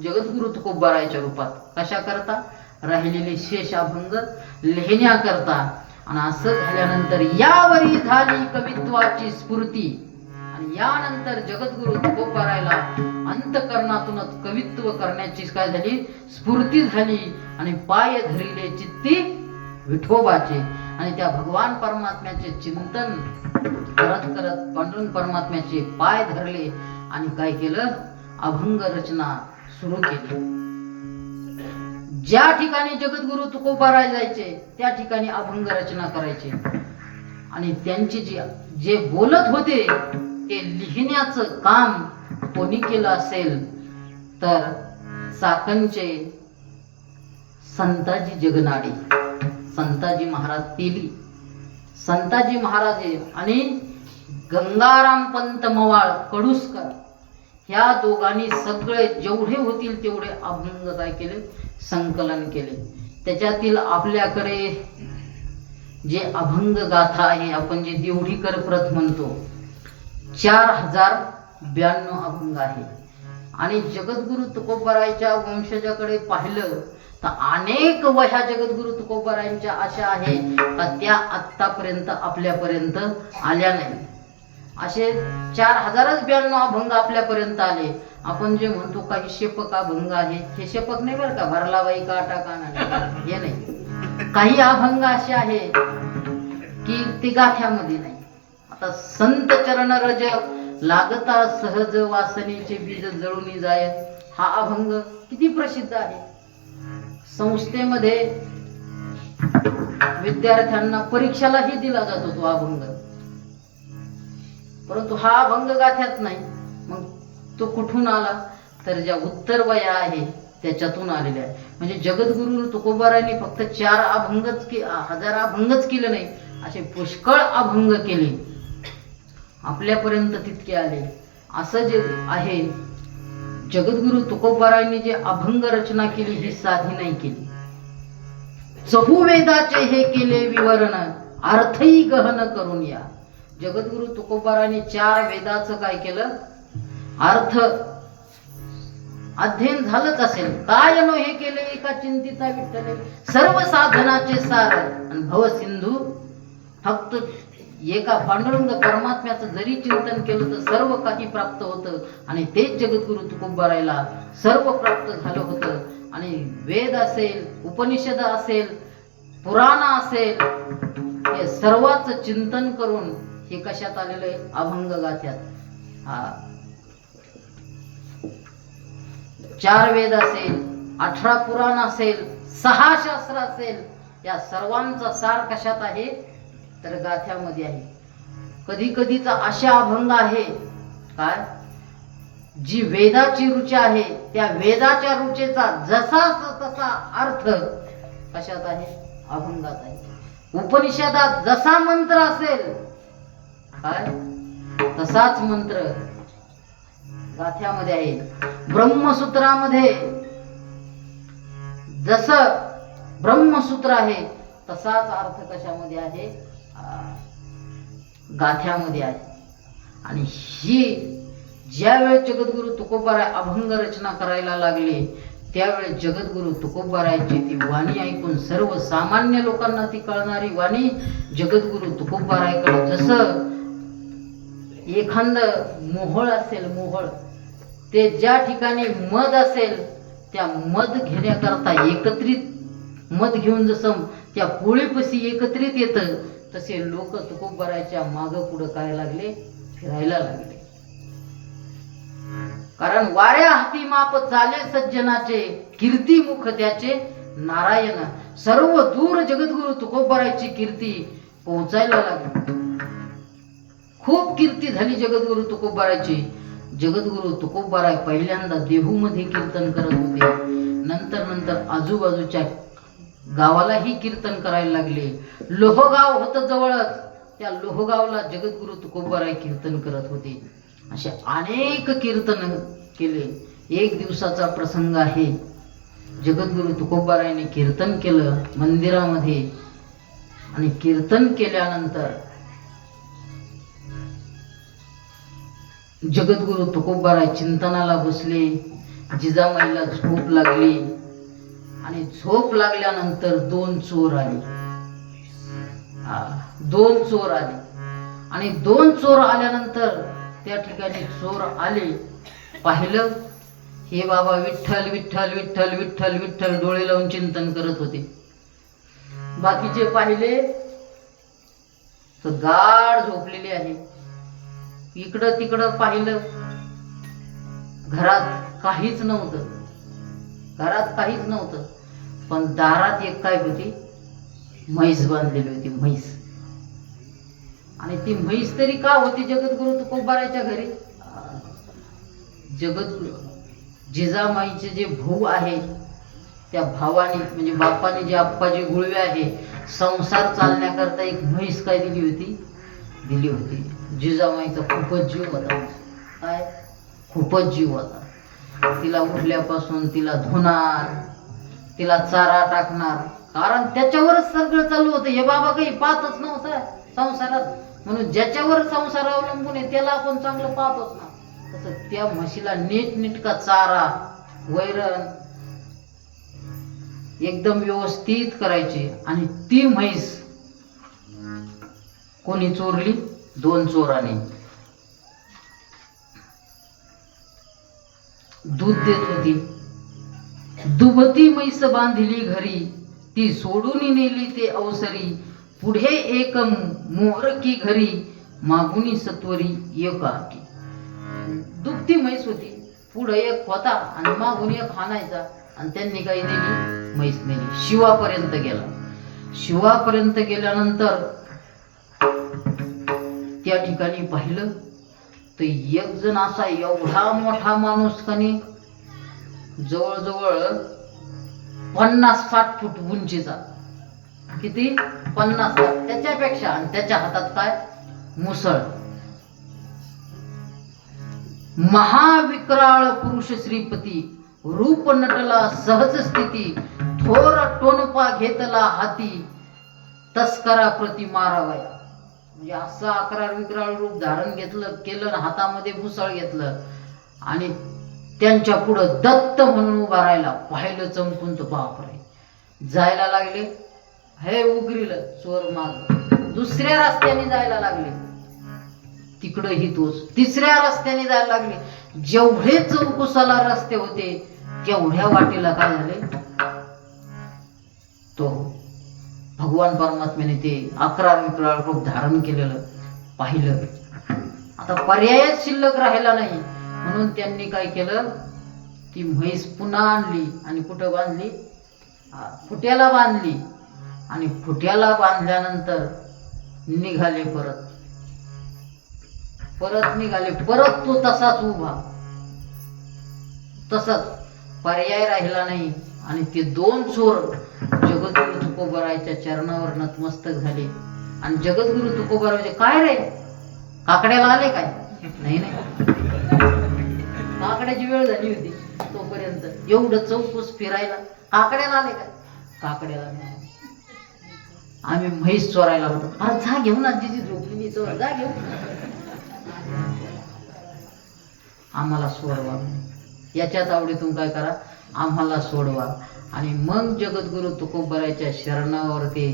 जगद्गुरु तुकोबारायच्या रूपात. कशा करता? राहिलेले शेष अभंग लिहिण्या करता. आणि असं झाल्यानंतर यावरी झाली कवित्वाची स्फूर्ती. आणि यानंतर जगद्गुरु तुकोबारायला अंतकरणातूनच कवित्व करण्याची काय झाली? स्फूर्ती झाली. आणि पाय धरिले चित्ती विठोबाचे. आणि त्या भगवान परमात्म्याचे चिंतन करत करत पांडुरंग परमात्म्याचे पाय धरले. आणि काय केलं? अभंग रचना सुरू केली. ज्या ठिकाणी जगद्गुरु तुकोबाराय जायचे त्या ठिकाणी अभंग रचना करायचे. आणि त्यांचे जे बोलत होते ते लिहिण्याचं काम कोणी केलं असेल तर चाकणचे संताजी जगनाडे, संताजी महाराज तेली, संताजी महाराज आणि गंगाराम पंत मवाळ कडुसकर, ह्या दोघांनी सगळे जेवढे होतील तेवढे अभंग काय केले? संकलन केले. त्याच्यातील आपल्याकडे जे अभंग गाथा आहे, आपण जे देवढीकर प्रत म्हणतो, 4092 अभंग आहे. आणि जगद्गुरु तुकोबारायच्या वंशजाकडे पाहिलं तर अनेक वह्या जगद्गुरु तुकोबारायांच्या अशा आहे का त्या आत्तापर्यंत आपल्यापर्यंत आल्या नाही. असे 4092 अभंग आपल्यापर्यंत आले. आपण जे म्हणतो काही शेपक अभंग आहे, हे शेपक नाही बरं का, भरलाबाई काटा काना हे नाही. काही अभंग असे आहे की ते गाथ्यामध्ये नाही. आता संत चरण रज लागता सहज वासनेचे बीज जळून जाय, हा अभंग किती प्रसिद्ध आहे. संस्थेमध्ये विद्यार्थ्यांना परीक्षेलाही दिला जातो तो अभंग. परंतु हा अभंग गाथ्यात नाही. मग तो कुठून आला? तर ज्या उत्तरवया आहे त्याच्यातून आलेल्या आहे. म्हणजे जगद्गुरु तुकोबारायांनी फक्त 1000 अभंगच केले नाही, असे पुष्कळ अभंग केले, आपल्यापर्यंत तितके आले. असं जे आहे जगद्गुरु तुकोबारायांनी जे अभंग रचना केली ही साधी नाही केली. चहुवेदाचे हे केले विवरण, अर्थही गहन करून या. जगद्गुरु तुकोबारायांनी 4 वेदाचं काय केलं? अर्थ अध्ययन झालंच असेल. काय नो हे केले एका चिंतिता विठ्ठले, सर्व साधनाचे सार आणि भव सिंधू. फक्त एका पांडुरंग परमात्म्याचं जरी चिंतन केलं तर सर्व काही प्राप्त होतं. आणि तेच जगद्गुरु तुकोबारायला सर्व प्राप्त झालं होतं. आणि वेद असेल, उपनिषद असेल, पुराण असेल, हे सर्वांचं चिंतन करून हे कशात आलेलं आहे? अभंग गाथ्यात. 4 वेद असेल, 18 पुराण असेल, 6 शास्त्र असेल, या सर्वांचा सार कशात आहे? तर गाथ्यामध्ये आहे. कधी कधीचा अशा अभंग आहे काय, जी वेदाची रुची आहे त्या वेदाच्या रुचेचा जसा तसा अर्थ कशात आहे? अभंगात आहे. उपनिषदात जसा मंत्र असेल काय तसाच मंत्र गाथ्यामध्ये आहे. ब्रह्मसूत्रामध्ये जसं ब्रह्मसूत्र आहे तसाच अर्थ कशामध्ये आहे? गाथ्यामध्ये आहे. आणि ही ज्यावेळी जगद्गुरु तुकोबाराय अभंग रचना करायला लागले त्यावेळी जगद्गुरु तुकोबारायची ती वाणी ऐकून सर्वसामान्य लोकांना ती कळणारी वाणी जगद्गुरु तुकोबारायकडे जसं एखादं मोहळ असेल, मोहळ ते ज्या ठिकाणी मध असेल त्या मध घेण्याकरता एकत्रित मध घेऊन जसं त्या पोळीपाशी एकत्रित येतं तसे लोक तुकोबारायच्या मागं पुढं काय लागले? फिरायला लागले. कारण वाऱ्या हाती माप चाले सज्जनाचे, कीर्ती मुख त्याचे नारायण. सर्व दूर जगद्गुरु तुकोबारायची कीर्ती पोहोचायला लागली. खूप कीर्ती झाली जगद्गुरु तुकोबारायची. जगद्गुरु तुकोबाराय पहिल्यांदा देहूमध्ये कीर्तन करत होते. नंतर नंतर आजूबाजूच्या गावालाही कीर्तन करायला लागले. लोहगाव होतं जवळच, त्या लोहगावला जगद्गुरु तुकोबाराय कीर्तन करत होते. असे अनेक कीर्तन केले. एक दिवसाचा प्रसंग आहे. जगद्गुरु तुकोबारायने कीर्तन केलं मंदिरामध्ये आणि कीर्तन केल्यानंतर जगद्गुरु तुकोबाराय चिंतनाला बसले. जिजामाईला झोप लागली आणि झोप लागल्यानंतर दोन चोर आले. दोन चोर आले आणि दोन चोर आल्यानंतर त्या ठिकाणी चोर आले. पाहिलं, हे बाबा विठ्ठल विठ्ठल विठ्ठल विठ्ठल विठ्ठल डोळे लावून चिंतन करत होते. बाकीचे पाहिले तर गाढ झोपलेले आहे. इकडं तिकडं पाहिलं, घरात काहीच नव्हतं. घरात काहीच नव्हतं, पण दारात एक काय होती, म्हैस बांधलेली होती, म्हैस. आणि ती म्हैस तरी का होती जगद्गुरु तुकोबारायच्या घरी? जगद्गुरु जिजामाईचे जे भाऊ आहे, त्या भावाने म्हणजे बापाने जे आप्पाजी गुळवे आहे, संसार चालण्याकरता एक म्हैस काय दिली होती. जिजामाईचा खूपच जीव होता. काय? खूपच जीव होता. तिला उठल्यापासून तिला धुणार, तिला चारा टाकणार, कारण त्याच्यावरच सगळं चालू होतं. हे बाबा काही पाहतच नव्हता संसारात, म्हणून ज्याच्यावर संसार अवलंबून आहे त्याला आपण चांगलं पाहतोच ना. तसं त्या म्हशीला नीटनेटका चारा, वैरण एकदम व्यवस्थित करायचे. आणि ती म्हैस कोणी चोरली? दोन चोराने. दूध देत होती. दुभती म्हैस बांधिली घरी, ती सोडून नेली ते अवसरी. पुढे एक मोहरकी घरी, मागुनी सत्वरी एकाकी. दुभती म्हैस होती, पुढे एक होता आणि मागून एक हाणायचा. आणि त्यांनी काही नेली, म्हैस नेली. शिवापर्यंत गेला. शिवापर्यंत गेल्यानंतर त्या ठिकाणी पाहिलं तर एक जण असा एवढा मोठा माणूस कनी जवळजवळ 50-60 फूट उंचीचा. किती? 50-60, त्याच्यापेक्षा. आणि त्याच्या हातात काय? मुसळ. महाविक्राळ पुरुष श्रीपती, रूप नटला सहज स्थिती. थोर टोनपा घेतला हाती, तस्करा प्रति मारावया. म्हणजे असं अकराळ विक्राळ रूप धारण केलं, हातामध्ये मुसळ घेतलं आणि त्यांच्या पुढं दत्त म्हणून उभा राहिला. पाहिलं चमकून तर बापरे, जायला लागले. हे उगरीलं चोर माग. दुसऱ्या रस्त्याने जायला लागले, तिकडही तोच. तिसऱ्या रस्त्याने जायला लागले. जेवढे चौकुसाला रस्ते होते तेवढ्या वाटेला काय झाले, तो भगवान परमात्म्याने ते अकराळ विक्राळ रूप धारण केलेलं पाहिलं. आता पर्यायच शिल्लक राहिला नाही, म्हणून त्यांनी काय केलं, ती म्हैस पुन्हा आणली आणि कुठं बांधली? फुट्याला बांधली. आणि फुट्याला बांधल्यानंतर निघाले परत निघाले. परत तो तसाच उभा, तसाच. पर्याय राहिला नाही. आणि ते दोन चोर जगद्गुरु तुकोबारायच्या चरणावर नतमस्तक झाले. आणि जगद्गुरु तुकोबाराय, काय रे, काकड्याला आले काय? नाही, काकड्याची वेळ झाली होती तोपर्यंत. एवढं चौकस फिरायला काकड्याला आले काय? काकड्याला नाही. आम्ही म्हैस चोरायला होतो. अरे जा घेऊन, आजीची झोपलेली चोर, जा घेऊन, आम्हाला सोडवा. याच्यात आवडीतून काय करा, आम्हाला सोडवा. आणि मग जगद्गुरु तुकोबारायच्या शरणावर ते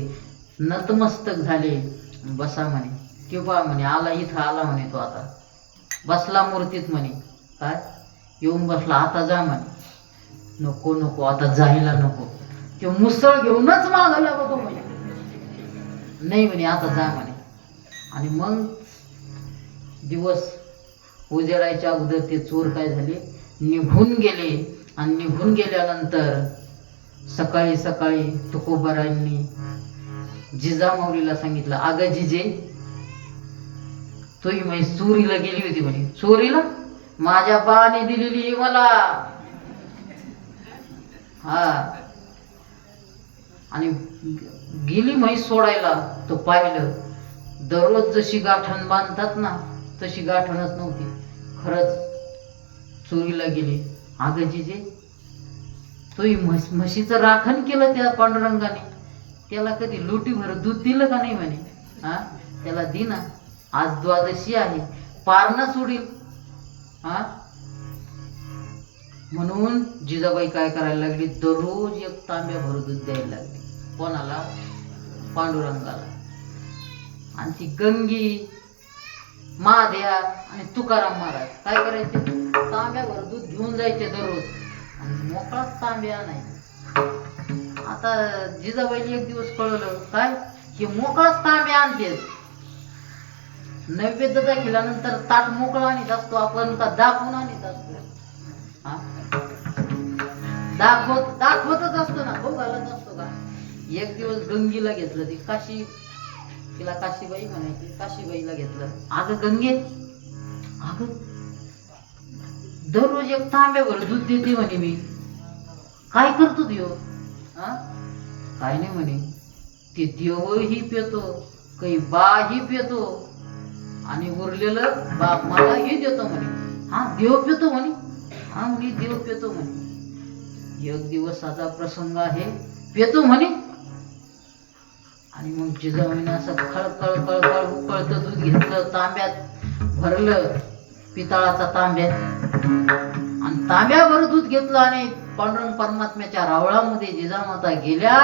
नतमस्तक झाले. बसा म्हणे. किंवा म्हणे आला, इथं आला म्हणे तो, आता बसला मूर्तीत म्हणे. काय येऊन बसला, आता जा म्हणे. नको नको, आता जायला नको. तो मुसळ घेऊनच मागायला बघतो म्हणे. नाही म्हणे, आता जा म्हणे. आणि मग दिवस उजेडायच्या अगोदर ते चोर काय झाले, निघून गेले. आणि निघून गेल्यानंतर सकाळी सकाळी तुकोबारायांनी जिजामाऊलीला सांगितलं, अगं जिजे, तोही म्हैस चोरीला गेली होती म्हणे. चोरीला? माझ्या बाने दिलेली मला. हा. आणि गेली म्हैस सोडायला. तो पाहिलं दररोज जशी गाठण बांधतात ना तशी गाठणच नव्हती. खरंच चोरीला गेली. अगं जिजे, तोही म्हशीचं राखण केलं त्या पांडुरंगाने. त्याला कधी लोटीभर दूध दिलं का नाही म्हणे. हा, त्याला दे ना, आज द्वादशी आहे, पारणं सोडील. हा, म्हणून जिजाबाई काय करायला लागली, दररोज एक तांब्या भर दूध द्यायला लागली. कोणाला? पांडुरंगाला. आणि ती गंगी, महाद्या आणि तुकाराम महाराज काय करायचे, तांब्याभर दूध घेऊन जायचे दररोज आणि मोकळाच तांब्या आणायचे. आता जिजाबाईला एक दिवस कळलं काय, की मोकळाच तांब्या आणते. नैवेद्य दाखवल्यानंतर ताट मोकळा आणत असतो आपण का दाखवून आणत असतो? हा, दाखवतच असतो ना, भाऊ घालत असतो का? एक दिवस गंगीला घेतलं, ती काशी, तिला काशीबाई म्हणायची, काशीबाईला घेतलं. अगं गंगे, अगं दररोज एक तांब्याभर दूध देते म्हणे मी, काय करतो देव? हा, काय नाही म्हणे, ते देवही पितो, काही बाही पितो आणि उरलेलं बाप मलाही देतो म्हणे. हा, देव पितो म्हणे. हा, मी देव पितो म्हणे. एक दिवसाचा प्रसंग आहे, पितो म्हणे. आणि मग जिजाबाईनं असं खळखळ खळखळ उकळतं दूध घेतलं, तांब्यात भरलं, पितळाचा तांब्यात, आणि तांब्याभर दूध घेतलं आणि पांडुरंग परमात्म्याच्या रावळामध्ये जिजामाता गेल्या.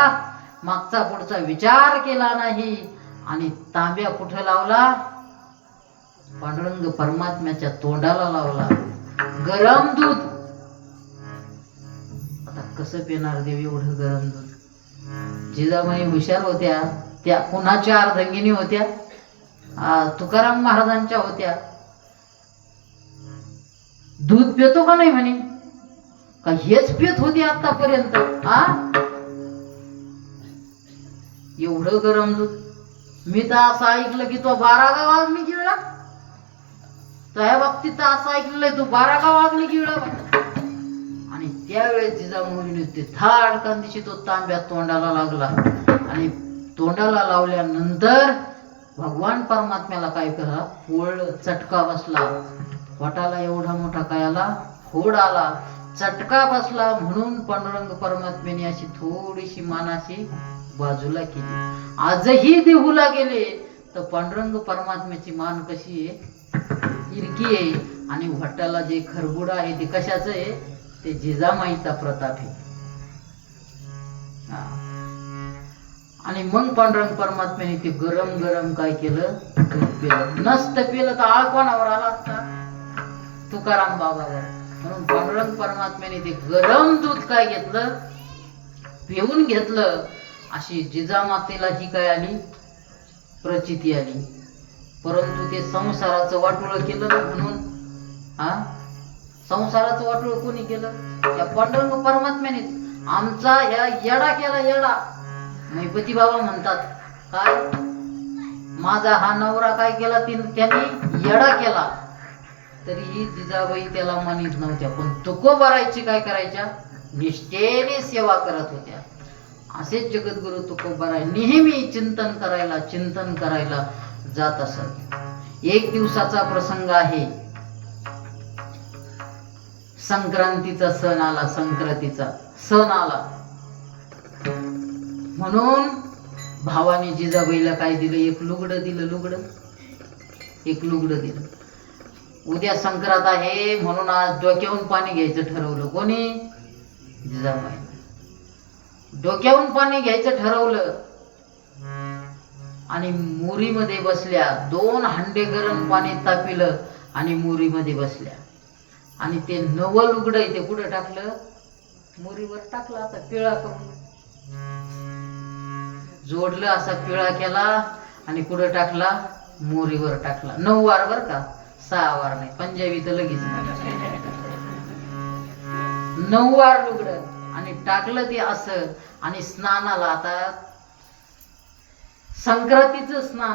मागचा पुढचा विचार केला नाही आणि तांब्या कुठं लावला? पांडुरंग परमात्म्याच्या तोंडाला लावला. गरम दूध. आता कसं पिणार देव एवढं गरम दूध? जिजाबाई हुशार होत्या. त्या कुणाच्या अर्धांगिनी होत्या? तुकाराम महाराजांच्या होत्या. दूध पितो का नाही म्हणे, का हेच पित होते आतापर्यंत? हा, एवढं गरम दूध. मी तर असं ऐकलं की तो 12 गाव आगली गिळला. त्या बाबतीत असं ऐकलेलं तो 12 गाव आगली गिळला. आणि त्यावेळेस जिजाबाईने ते धाडकन दिशी तो तांब्या तोंडाला लागला आणि तोंडाला लावल्यानंतर भगवान परमात्म्याला काय करा, पोळ चटका बसला. पोटाला एवढा मोठा काय आला, फोड आला, चटका बसला. म्हणून पांडुरंग परमात्म्याने अशी थोडीशी मानाशी बाजूला केली. आजही देहूला गेले तर पांडुरंग परमात्म्याची मान कशी आहे, इरकी आहे. आणि वाटाला जे खरबुडा आहे ते कशाचं आहे, ते जिजामाईचा प्रताप आहे. आणि मग पांडुरंग परमात्म्याने ते गरम गरम काय केलं, दूध पिलं. नसतं पिलं तर आळ कोणावर आला असता? तुकाराम बाबावर. म्हणून पांडुरंग परमात्म्याने ते गरम दूध काय घेतलं, पिऊन घेतलं. अशी जिजामातेला ही काय आली, प्रचिती आली. परंतु ते संसाराचं वाटोळं केलं ना. म्हणून हा, संसाराचं वाटोळं कोणी केलं? त्या पांडुरंग परमात्म्याने. आमचा या येडा केला, येडा. मैपती बाबा म्हणतात काय, माझा हा नवरा काय केला, त्यांनी येडा केला. तरीही जिजाबाई त्याला मानित नव्हत्या, पण तुकोबारायची काय करायच्या, निष्ठेने सेवा करत होत्या. असेच जगद्गुरु तुकोबाराय नेहमी चिंतन करायला जात असत. एक दिवसाचा प्रसंग आहे, संक्रांतीचा सण आला. संक्रांतीचा सण आला म्हणून भावाने जिजाबाईला काय दिलं, एक लुगडं दिलं. एक लुगडं दिलं. उद्या संक्रांत आहे म्हणून आज डोक्यावरून पाणी घ्यायचं ठरवलं. कोणी? जिजाबाई. डोक्यावरून पाणी घ्यायचं ठरवलं आणि मोरीमध्ये बसल्या. 2 हांडे गरम पाणी तापिलं आणि मोरीमध्ये बसल्या. आणि ते नवं लुगडं ते कुठं टाकलं, मोरीवर टाकलं. आता पिळा करून जोडलं, असा पिळा केला आणि कुठं टाकला, मोरीवर टाकला. 9 वार बर का, 6 वार नाही. पंजाबी तर लगेच 9 वार लुगडं आणि टाकलं ते असं. आणि स्नानाला आता संक्रांतीचं स्नान,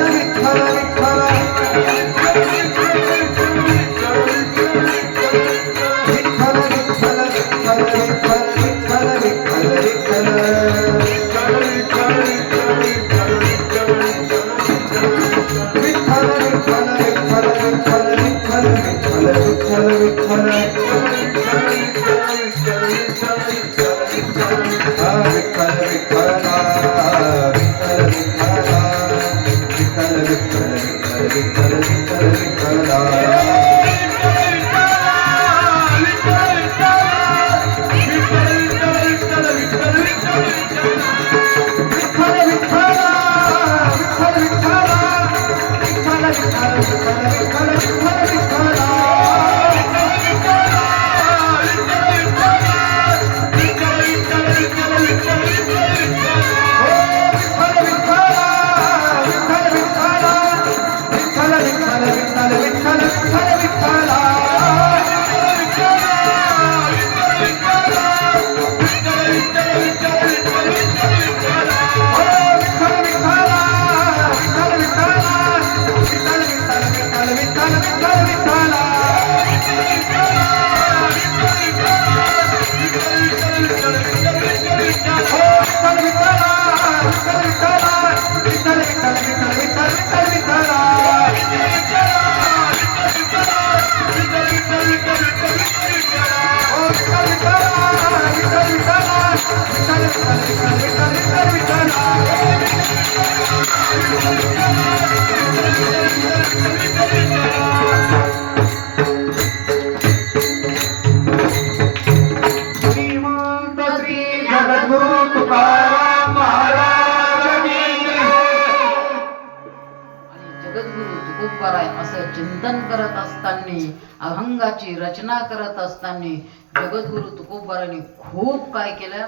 चिंतन करत असताना अभंगाची रचना करत असताना जगद्गुरु तुकोबारांनी खूप काय केलं,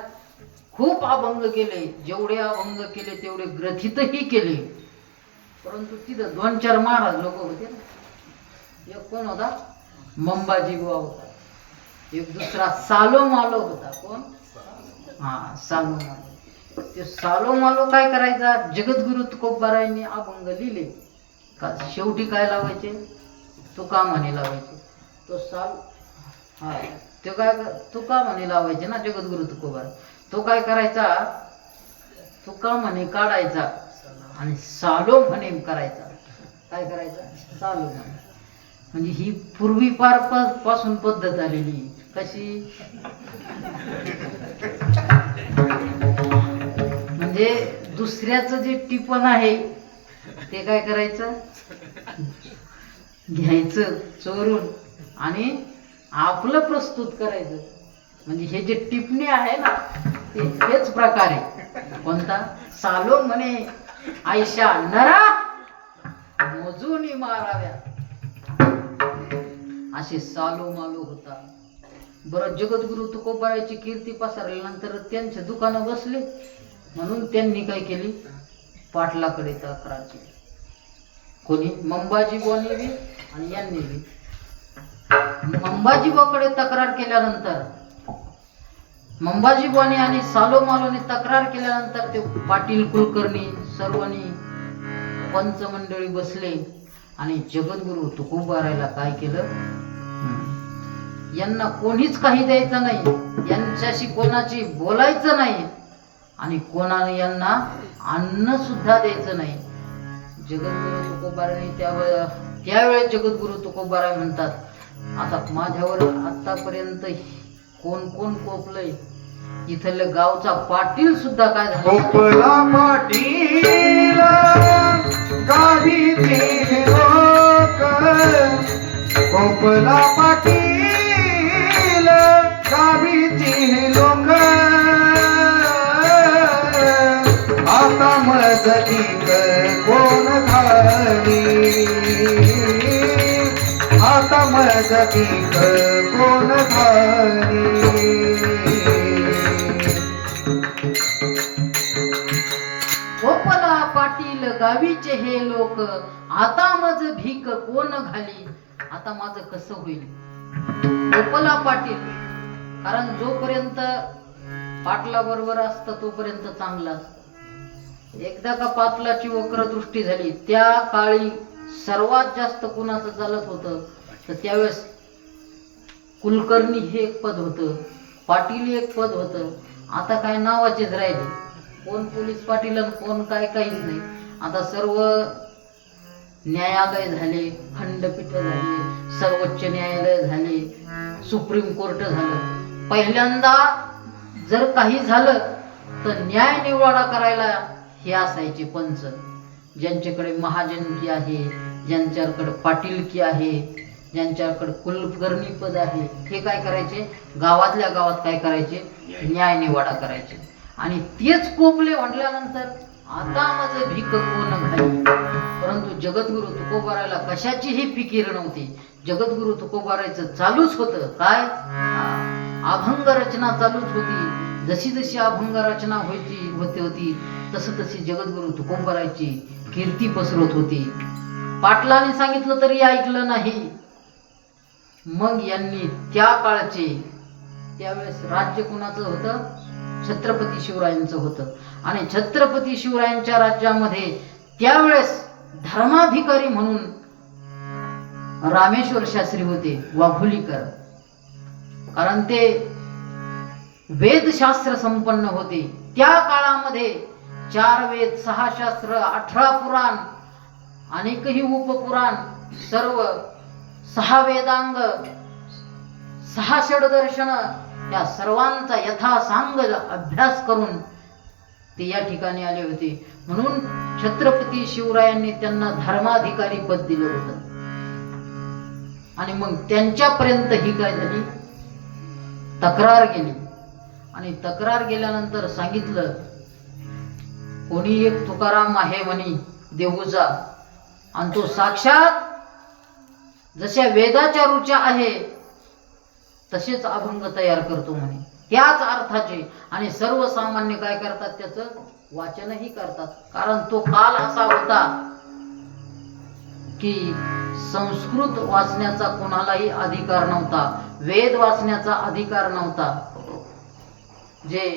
खूप अभंग केले. जेवढे अभंग केले तेवढे ग्रथितही केले. परंतु तिथं 2-4 महाराज लोक होते ना. एक कोण होता? मंबाजी बुवा होता. एक दुसरा सालो मालो होता. कोण? हा, सालो मालो. ते सालो मालो काय करायचा? जगद्गुरु तुकोबारायांनी अभंग लिहिले का शेवटी काय लावायचे? तुका म्हणे लावायचे. तो साल हा तो काय तुका म्हणे लावायचे ना जगद्गुरु तुकोबार. तो काय करायचा? तुका म्हणे काढायचा आणि सालो म्हणे करायचा. काय करायचा? सालो म्हणे. म्हणजे ही पूर्वी पासून पद्धत आलेली. कशी? म्हणजे दुसऱ्याचं जे टिपण आहे ते काय करायचं? घ्यायचं चोरून आणि आपलं प्रस्तुत करायचं. म्हणजे हे जे टिपणे आहे ना ते हेच प्रकारे. कोणता? सालो म्हणे आयशा नरा मोजूनी माराव्या, असे सालो मालो होता. बरं, जगद्गुरु तुकोबाराची कीर्ती पसरल्यानंतर त्यांचे दुकानं बसले म्हणून त्यांनी काय केली? पाटलाकडे तक्रार केली. कोणी? मंबाजी बुवांनी बी आणि यांनी बी. मंबाजी बुवाकडे तक्रार केल्यानंतर मंबाजी बुवानी आणि सालो मालोने तक्रार केल्यानंतर ते पाटील कुलकर्णी सर्वांनी पंचमंडळी बसले आणि जगद्गुरु तुकोबारायला काय केलं? यांना कोणीच काही द्यायचं नाही, यांच्याशी कोणाची बोलायचं नाही आणि कोणाने यांना अन्न सुद्धा द्यायचं नाही. जगद्गुरु तुकोबाराने त्यावेळेस जगद्गुरु तुकोबाराय म्हणतात, आता माझ्यावर आतापर्यंत कोण कोण कोपलंय? इथल्या गावचा पाटील सुद्धा काय झाला? कोपला पाटील गावीचे लोक, कोपला पाटील गावीचे लोक, आता मदतीक कोण धावी, आता मदतीक कोण धावी. कोपला पाटील गावीचे हे लोक, आता मज भीक कोण घाली. आता माझं कसं होईल? कोपला पाटील, कारण जोपर्यंत पाटला बरोबर असतं तोपर्यंत चांगला असतं. एकदा का पाटलाची वक्रदृष्टी झाली, त्या काळी सर्वात जास्त कुणाचं चालत होतं तर त्यावेळेस कुलकर्णी हे एक पद होतं, पाटील एक पद होतं. आता काय नावाचेच राहिले. कोण पोलीस पाटील आणि कोण काय काहीच नाही. आता सर्व न्यायालय झाले, खंडपीठ झाले, सर्वोच्च न्यायालय झाले, सुप्रीम कोर्ट झालं. पहिल्यांदा जर काही झालं तर न्याय निवाडा करायला हे असायचे पंच, ज्यांच्याकडे महाजनकी आहे, ज्यांच्याकडे पाटीलकी आहे, ज्यांच्याकडे कुलकर्णी पद आहे, हे काय करायचे? गावातल्या गावात काय करायचे? न्याय निवाडा करायचे. आणि तेच कोपले म्हटल्यानंतर आता माझं भीक कोण घाली. परंतु जगद्गुरु तुकोबारायला कशाचीही फिकीर नव्हती. जगद्गुरु तुकोबारायचं चालूच होतं काय? अभंग रचना चालूच होती. जशी जशी अभंग रचना होती तसं तशी जगद्गुरु तुकोबारायची कीर्ती पसरत होती. पाटलाने सांगितलं तरी ऐकलं नाही. मग यांनी त्या काळचे, त्यावेळेस राज्य कुणाचं होतं? छत्रपती शिवरायांचं होतं. आणि छत्रपती शिवरायांच्या राज्यामध्ये त्यावेळेस धर्माधिकारी म्हणून रामेश्वर शास्त्री होते, वाघोलीकर. कारण ते वेदशास्त्र संपन्न होते. त्या काळामध्ये 4 वेद, 6 शास्त्र, 18 पुराण, अनेकही उपपुराण, सर्व 6 वेदांग, 6 षडदर्शन, या सर्वांचा यथासांग अभ्यास करून ते या ठिकाणी आले होते. म्हणून छत्रपती शिवरायांनी त्यांना धर्माधिकारी पद दिलं होतं. आणि मग त्यांच्यापर्यंत ही काय झाली? तक्रार गेली. आणि तक्रार गेल्यानंतर सांगितलं, कोणी एक तुकाराम आहे म्हणे देहूचा, आणि तो साक्षात जशा वेदाच्या रुचा आहे तसेच अभंग तयार करतो म्हणे, त्याच अर्थाचे. आणि सर्वसामान्य काय करतात, त्याचं वाचनही करतात. कारण तो काल असा होता की संस्कृत वाचण्याचा कोणालाही अधिकार नव्हता, वेद वाचण्याचा अधिकार नव्हता. जे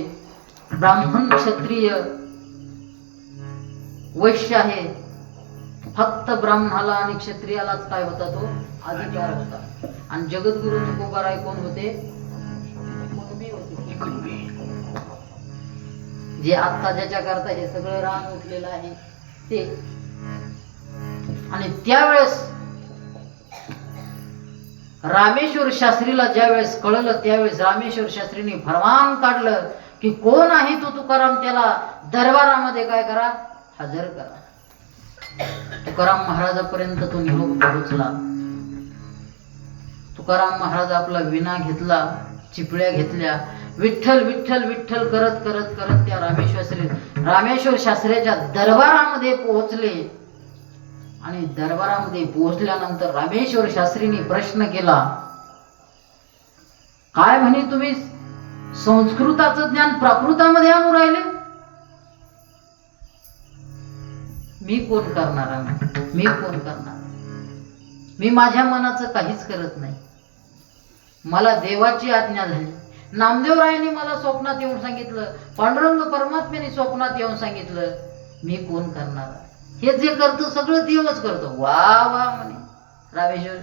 ब्राह्मण क्षत्रिय वैश्य आहे, फक्त ब्राह्मणाला आणि क्षत्रियालाच काय होता, तो अधिकार होता. आणि जगद्गुरु तुकोबाराय कोण होते, कुणबी होते. जे आता ज्याच्या करता हे सगळं रान उठलेलं आहे ते. आणि त्यावेळेस रामेश्वर शास्त्रीला ज्यावेळेस कळलं, त्यावेळेस रामेश्वर शास्त्रीने फरमान काढलं की कोण आहे तो तुकाराम, त्याला दरबारामध्ये काय करा, हजर करा. तुकाराम महाराजापर्यंत तो निरोप पोहोचला. तुकाराम महाराज आपला विणा घेतला, चिपळ्या घेतल्या, विठ्ठल विठ्ठल विठ्ठल करत करत करत त्या रामेश्वर शास्त्रीच्या दरबारामध्ये पोहोचले. आणि दरबारामध्ये पोहोचल्यानंतर रामेश्वर शास्त्रीने प्रश्न केला, काय म्हणे तुम्ही संस्कृताचं ज्ञान प्राकृतामध्ये आणून राहिले? मी कोण करणार आहे, मी कोण करणार, मी माझ्या मनाचं काहीच करत नाही. मला देवाची आज्ञा झाली. नामदेवरायांनी मला स्वप्नात येऊन सांगितलं, पांडुरंग परमात्म्याने स्वप्नात येऊन सांगितलं, मी कोण करणार. हे जे करतो सगळं देवच करतो. वा वा म्हणे रामेश्वर,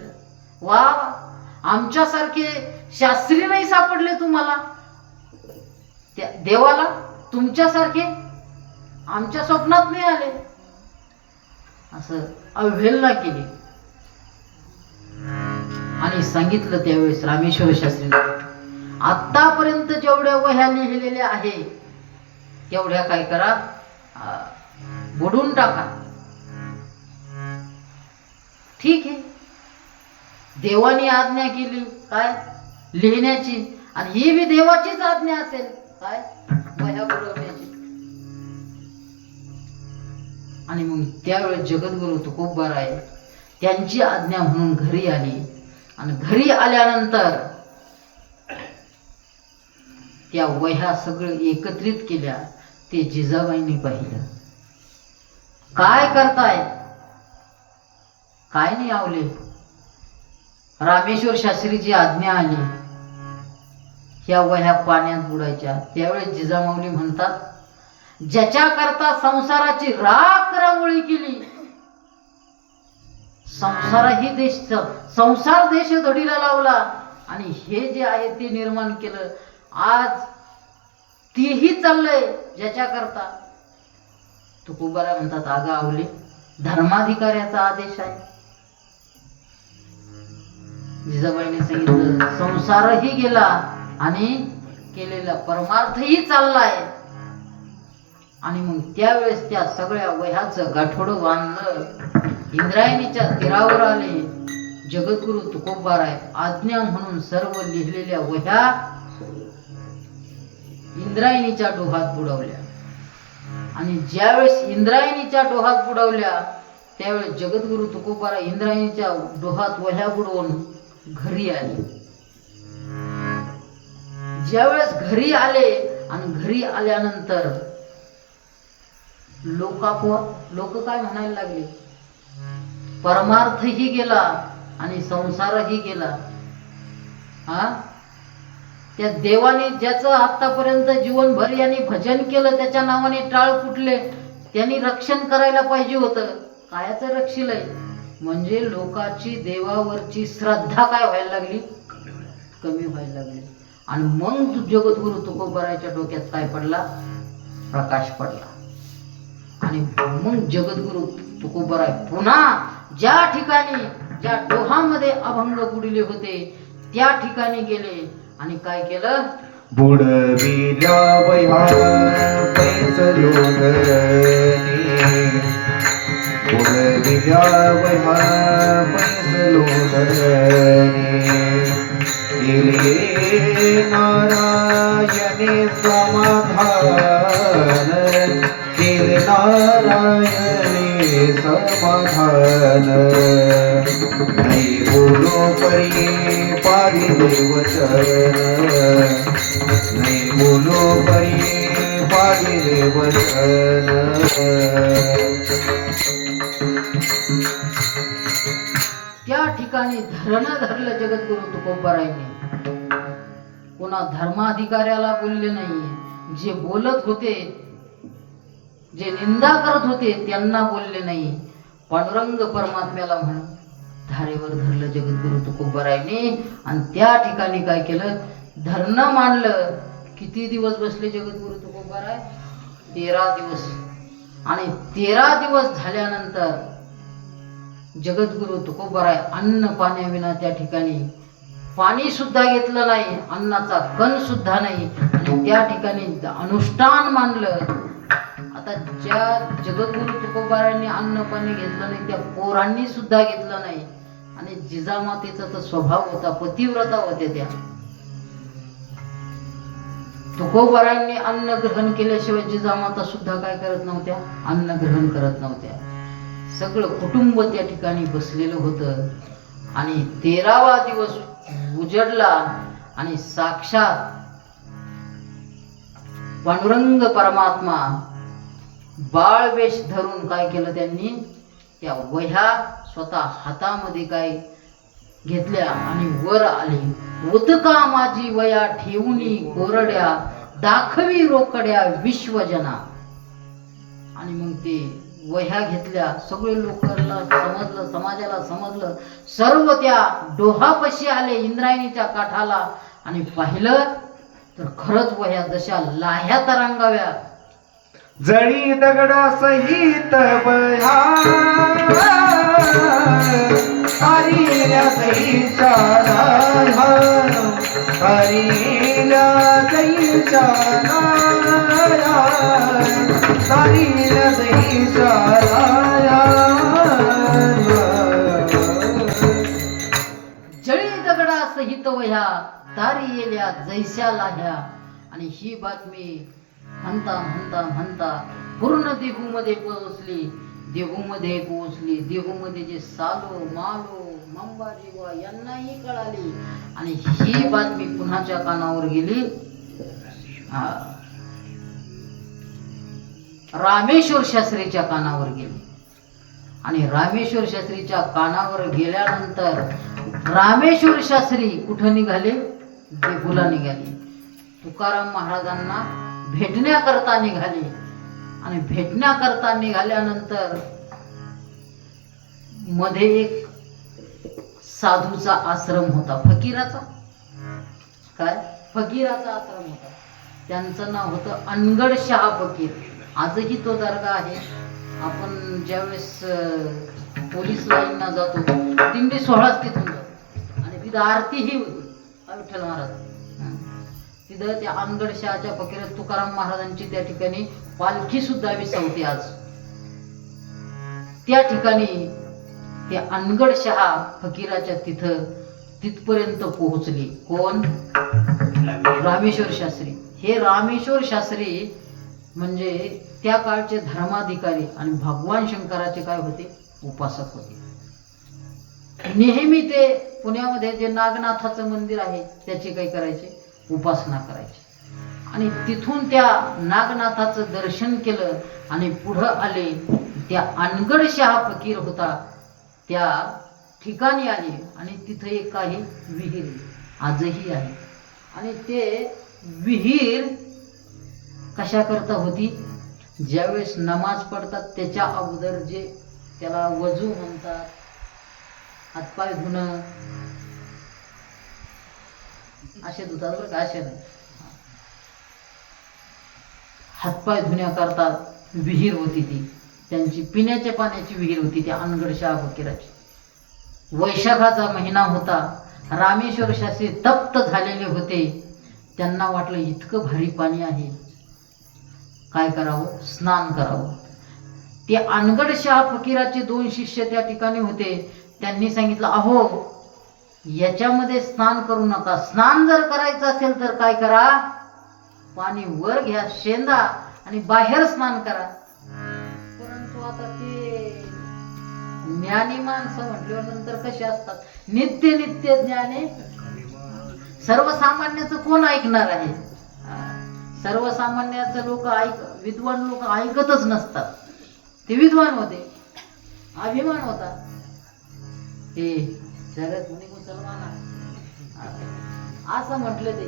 वा वा, आमच्यासारखे शास्त्री नाही सापडले तुम्हाला त्या देवाला, तुमच्यासारखे आमच्या स्वप्नात नाही आले. असं अवहेलना केली. आणि सांगितलं त्यावेळेस रामेश्वर शास्त्रीने, आतापर्यंत जेवढ्या वह्या लिहिलेल्या आहे तेवढ्या काय करा, बुडून टाका. ठीक आहे, देवानी आज्ञा केली काय, लिहिण्याची, आणि ही बी देवाचीच आज्ञा असेल काय, वह्या बुडवण्याची. आणि मग त्यावेळेस जगद्गुरु तुकोबाराय त्यांची आज्ञा म्हणून घरी आली. आणि घरी आल्यानंतर त्या वह्या सगळं एकत्रित केल्या. ते जिजाबाईंनी पाहिलं, काय करताय, काय नाही आवले, रामेश्वर शास्त्रीची आज्ञा आली, ह्या वह्या पाण्यात बुडायच्या. त्यावेळेस जिजामाऊली म्हणतात, ज्याच्या करता संसाराची राख रांगोळी केली, संसार देश धडीला लावला, आणि हे जे आहे ते निर्माण केलं, आज तेही चाललंय ज्याच्या करता. तुकोबाराय म्हणतात, आगा आवले, धर्माधिकाऱ्याचा आदेश आहे. जिजाबाईने सांगितलं, संसारही गेला आणि केलेला परमार्थही चाललाय. आणि मग त्यावेळेस त्या सगळ्या वह्याचं गाठोडं बांधलं, इंद्रायणीच्या तीरावर आले. जगद्गुरु तुकोबाराय आज्ञा म्हणून सर्व लिहिलेल्या वह्या इंद्रायणीच्या डोहात बुडवल्या. आणि ज्यावेळेस इंद्रायणीच्या डोहात बुडवल्या, त्यावेळेस जगद्गुरु तुकोबाराय इंद्रायणीच्या डोहात वह्या बुडवून घरी आले. ज्यावेळेस घरी आले, आणि घरी आल्यानंतर लोक काय म्हणायला लागले, परमार्थही गेला आणि संसारही गेला. त्या देवाने ज्याचं आतापर्यंत जीवनभर यांनी भजन केलं, त्याच्या नावाने टाळ फुटले, त्यांनी रक्षण करायला पाहिजे होतं. कायाचं रक्षिलंय म्हणजे लोकांची देवावरची श्रद्धा काय व्हायला लागली, कमी व्हायला लागली. आणि मग जगद्गुरु तुकोबारायच्या डोक्यात काय पडला, प्रकाश पडला. आणि मग जगद्गुरु तुकोबाराय पुन्हा ज्या ठिकाणी, ज्या डोहामध्ये अभंग बुडले होते त्या ठिकाणी गेले. आणि काय केलं, बुडविल्या वह्या पैसलो धनी, बुडविल्या वह्या पैसलो धनी, केले नारायणे समाधान, केले नारायणे समाधान नाही बोलो परी पाडिले वचन नाही बोलो परी पाडिले वचन त्या ठिकाणी धरलं जगद्गुरु तुकोबारायांनी. कोणा धर्माधिकाऱ्याला बोलले नाहीये. जे बोलत होते, जे निंदा करत होते त्यांना बोलले नाही. पांडुरंग परमात्म्याला म्हणून धारेवर धरलं जगद्गुरु तुकोबारायांनी. आणि त्या ठिकाणी काय केलं, धरणं मांडलं. किती दिवस बसले जगद्गुरु तुकोबाराय? 13 दिवस. आणि 13 दिवस झाल्यानंतर जगद्गुरु तुकोबाराय अन्न पाण्याविना त्या ठिकाणी पाणी सुद्धा घेतलं नाही, अन्नाचा कण सुद्धा नाही. आणि त्या ठिकाणी अनुष्ठान मानलं. आता ज्या जगद्गुरु तुकोबारायांनी अन्न पाणी घेतलं नाही त्या पोरांनी सुद्धा घेतलं नाही. आणि जिजामातेचा तर स्वभाव होता, पतिव्रता होत्या त्या. तुकोबारायांनी अन्न ग्रहण केल्याशिवाय जिजामाता सुद्धा काय करत नव्हत्या, अन्न ग्रहण करत नव्हत्या. सगळं कुटुंब त्या ठिकाणी बसलेलं होतं. आणि 13वा दिवस उजडला आणि साक्षात पांडुरंग परमात्मा बाळवेश धरून काय केलं, त्यांनी त्या वह्या स्वतः हातामध्ये काय घेतल्या आणि वर आले. उदका माझी वया ठेवूनी कोरड्या दाखवी रोकड्या विश्वजना. आणि मग ते वह्या घेतल्या. सगळे लोकांना समजलं, समाजाला समजलं. सर्व त्या डोहापाशी आले इंद्रायणीच्या काठाला आणि पाहिलं तर खरंच वह्या जशा लाह्या तरंगाव्या. जळी दगडा सहित वह्या हरिल्या सहीच्या लाह्या हरिल्या सहीच्या लाह्या हरिल्या सहीच्या लाह्या. जळी दगडा सहित वह्या तारी येल्या जैस्या लाह्या. आणि ही बातमी म्हणता म्हणता म्हणता पूर्ण देहूमध्ये पोहोचली. देहूमध्ये जे सालो मालो मंबाजीवा यांनाही कळाली. आणि ही बातमी पुन्हाच्या कानावर गेली. रामेश्वर शास्त्रीच्या कानावर गेली. आणि रामेश्वर शास्त्रीच्या कानावर गेल्यानंतर रामेश्वर शास्त्री कुठं निघाले, देहूला निघाले. तुकाराम महाराजांना भेटण्याकरता निघाले. आणि भेटण्याकरता निघाल्यानंतर मध्ये एक साधूचा आश्रम होता, फकीराचा. काय फकीराचा आश्रम होता. त्यांचं नाव होतं अनगड शहा फकीर. आजही तो दर्गा आहे. आपण ज्यावेळेस पोलीस लाईनला जातो दिंडी सोहळाच तिथून जातो. आणि तिथं आरतीही होती विठ्ठल महाराज. तिथं त्या अनगड शहाच्या फकीरात तुकाराम महाराजांची त्या ठिकाणी पालखी सुद्धा विसावते आज. त्या ठिकाणी त्या अनगड शहा फकीराच्या तिथपर्यंत पोहोचली. कोण? रामेश्वर शास्त्री. हे रामेश्वर शास्त्री म्हणजे त्या काळचे धर्माधिकारी आणि भगवान शंकराचे काय होते, उपासक होते. नेहमी ते पुण्यामध्ये जे नागनाथाचं मंदिर आहे त्याची काय करायचे, उपासना करायची. आणि तिथून त्या नागनाथाचं दर्शन केलं आणि पुढं आले. त्या अनगड शहा फकीर होता त्या ठिकाणी आले. आणि तिथं एक काही विहीर आजही आहे. आणि ते विहीर कशा करता होती, ज्यावेळेस नमाज पडतात त्याच्या अगोदर जे त्याला वजू म्हणतात, हातपाय धुणं असे धुतात बरं का, असे नाही. हातपाय धुण्याकरता विहीर होती ती. त्यांची पिण्याच्या पाण्याची विहीर होती त्या अनगड शहा फकीराची. वैशाखाचा महिना होता. रामेश्वर शास्त्री तप्त झालेले होते. त्यांना वाटलं इतकं भारी पाणी आहे, काय करावं, स्नान करावं. ते अनगड शहा फकीराचे 2 शिष्य त्या ठिकाणी होते. त्यांनी सांगितलं, अहो याच्यामध्ये स्नान करू नका. स्नान जर करायचं असेल तर काय करा, पाणी वर घ्या, शेंदा आणि बाहेर स्नान करा. परंतु आता ते ज्ञानी माणसं म्हटल्यावर नंतर कसे असतात, नित्य नित्य ज्ञाने. सर्वसामान्याचं कोण ऐकणार आहे? सर्वसामान्याचं लोक विद्वान लोक ऐकतच नसतात. ते विद्वान होते, अभिमान होता. हे जगत मुनी मुसलमान असं म्हटलं. ते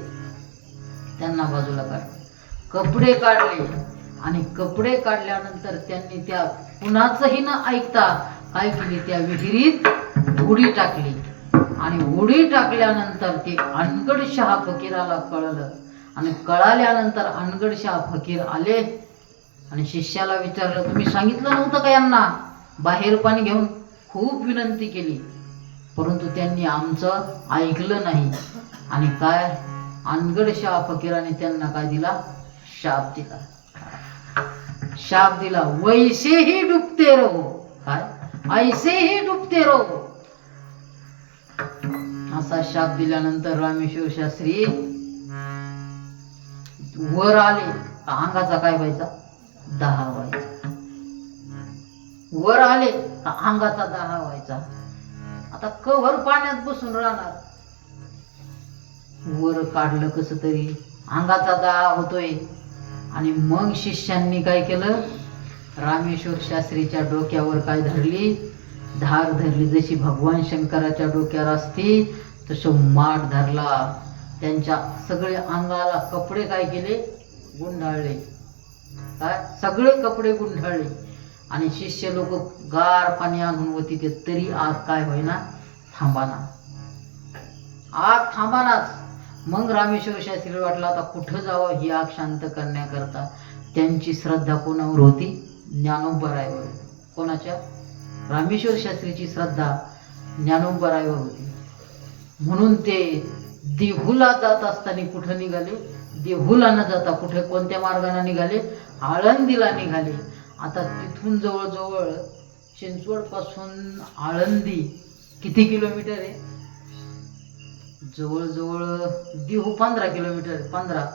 त्यांना बाजूला काढले, कपडे काढले आणि कपडे काढल्यानंतर त्यांनी त्या कुणाचंही न ऐकता काय केली, त्या विहिरीत उडी टाकली. आणि उडी टाकल्यानंतर ते अनगडशहा फकीराला कळलं. आणि कळाल्यानंतर अनगडशहा फकीर आले आणि शिष्याला विचारलं, तुम्ही सांगितलं नव्हतं का यांना बाहेर पाणी घेऊन? खूप विनंती केली, परंतु त्यांनी आमचं ऐकलं नाही. आणि काय, अनगडशहा फकीराने त्यांना काय दिला? शाप दिला. शाप दिला, वैसे ही डुबते रहो. काय, ऐसे ही डुबते रहो. असा शाप दिल्यानंतर रामेश्वर शास्त्री वर आले. अंगाचा काय व्हायचा? दाह व्हायचा. वर आले अंगाचा दाह व्हायचा. आता कवर पाण्यात बसून राहणार. वर काढलं कस तरी, अंगाचा दाह होतोय. आणि मग शिष्यांनी काय केलं, रामेश्वर शास्त्रीच्या डोक्यावर काय धरली? धार धरली. जशी भगवान शंकराच्या डोक्यावर असती तसं माठ धरला. त्यांच्या सगळे अंगाला कपडे काय केले? गुंडाळले. काय, सगळे कपडे गुंडाळले. आणि शिष्य लोक गार पाणी आणून होती ते तरी आग काय होईना, थांबाना. आग थांबानाच. मग रामेश्वर शास्त्री वाटलं आता कुठं जावं ही आग शांत करण्याकरता. त्यांची श्रद्धा कोणावर होती? ज्ञानोबरायवर. कोणाच्या? रामेश्वर शास्त्रीची श्रद्धा ज्ञानोबरायवर होती. म्हणून ते देहूला जात असताना कुठं निघाले? देहूला न जाता कुठे, कोणत्या मार्गाने निघाले? आळंदीला निघाले. आता तिथून जवळजवळ चिंचवड पासून आळंदी किती किलोमीटर आहे? जवळजवळ देहू 15 किलोमीटर, 15.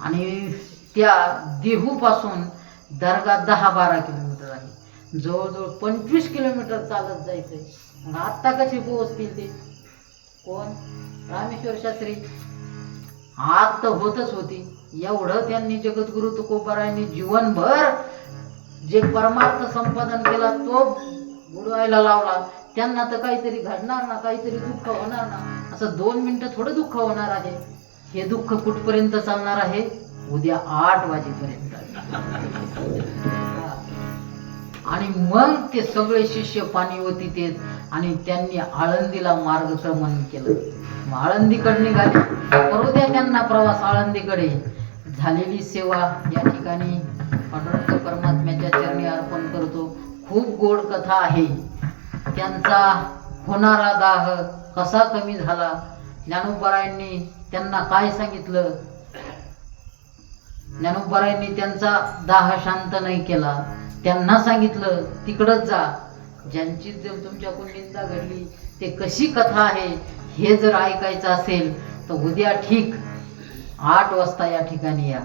आणि त्या देहू पासून दर्गा 10-12 किलोमीटर आहे. जवळजवळ 25 किलोमीटर चालत जायचंय. मग आत्ता कसे पोहोचतील ते? कोण? रामेश्वर शास्त्री. आग तर होतच होती. एवढं त्यांनी जगद्गुरु तुकोबारायांनी जीवनभर जे परमार्थ संपादन केला तो बुडवायला लावला. त्यांना तर काहीतरी घडणार ना, काहीतरी दुःख होणार ना. असं 2 मिनिटं थोडं दुःख होणार आहे. हे दुःख कुठपर्यंत चालणार आहे? उद्या 8 वाजेपर्यंत. आणि मग ते सगळे शिष्य पाणीवती ते आणि त्यांनी आळंदीला मार्गक्रमण केलं. आळंदीकडे निघाले. करू द्या त्यांना प्रवास आळंदीकडे. झालेली सेवा या ठिकाणी पांडुरंग परमात्म्याच्या चरणी अर्पण करतो. खूप गोड कथा आहे. त्यांचा होणारा दाह कसा कमी झाला, ज्ञानोबरायांनी त्यांना काय सांगितलं? ज्ञानोबरायांनी त्यांचा दाह शांत नाही केला. त्यांना सांगितलं तिकडच जा. ज्यांची जर तुमच्याकडून निंदा घडली ते कशी कथा आहे हे जर ऐकायचं असेल तर उद्या ठीक 8 वाजता या ठिकाणी या.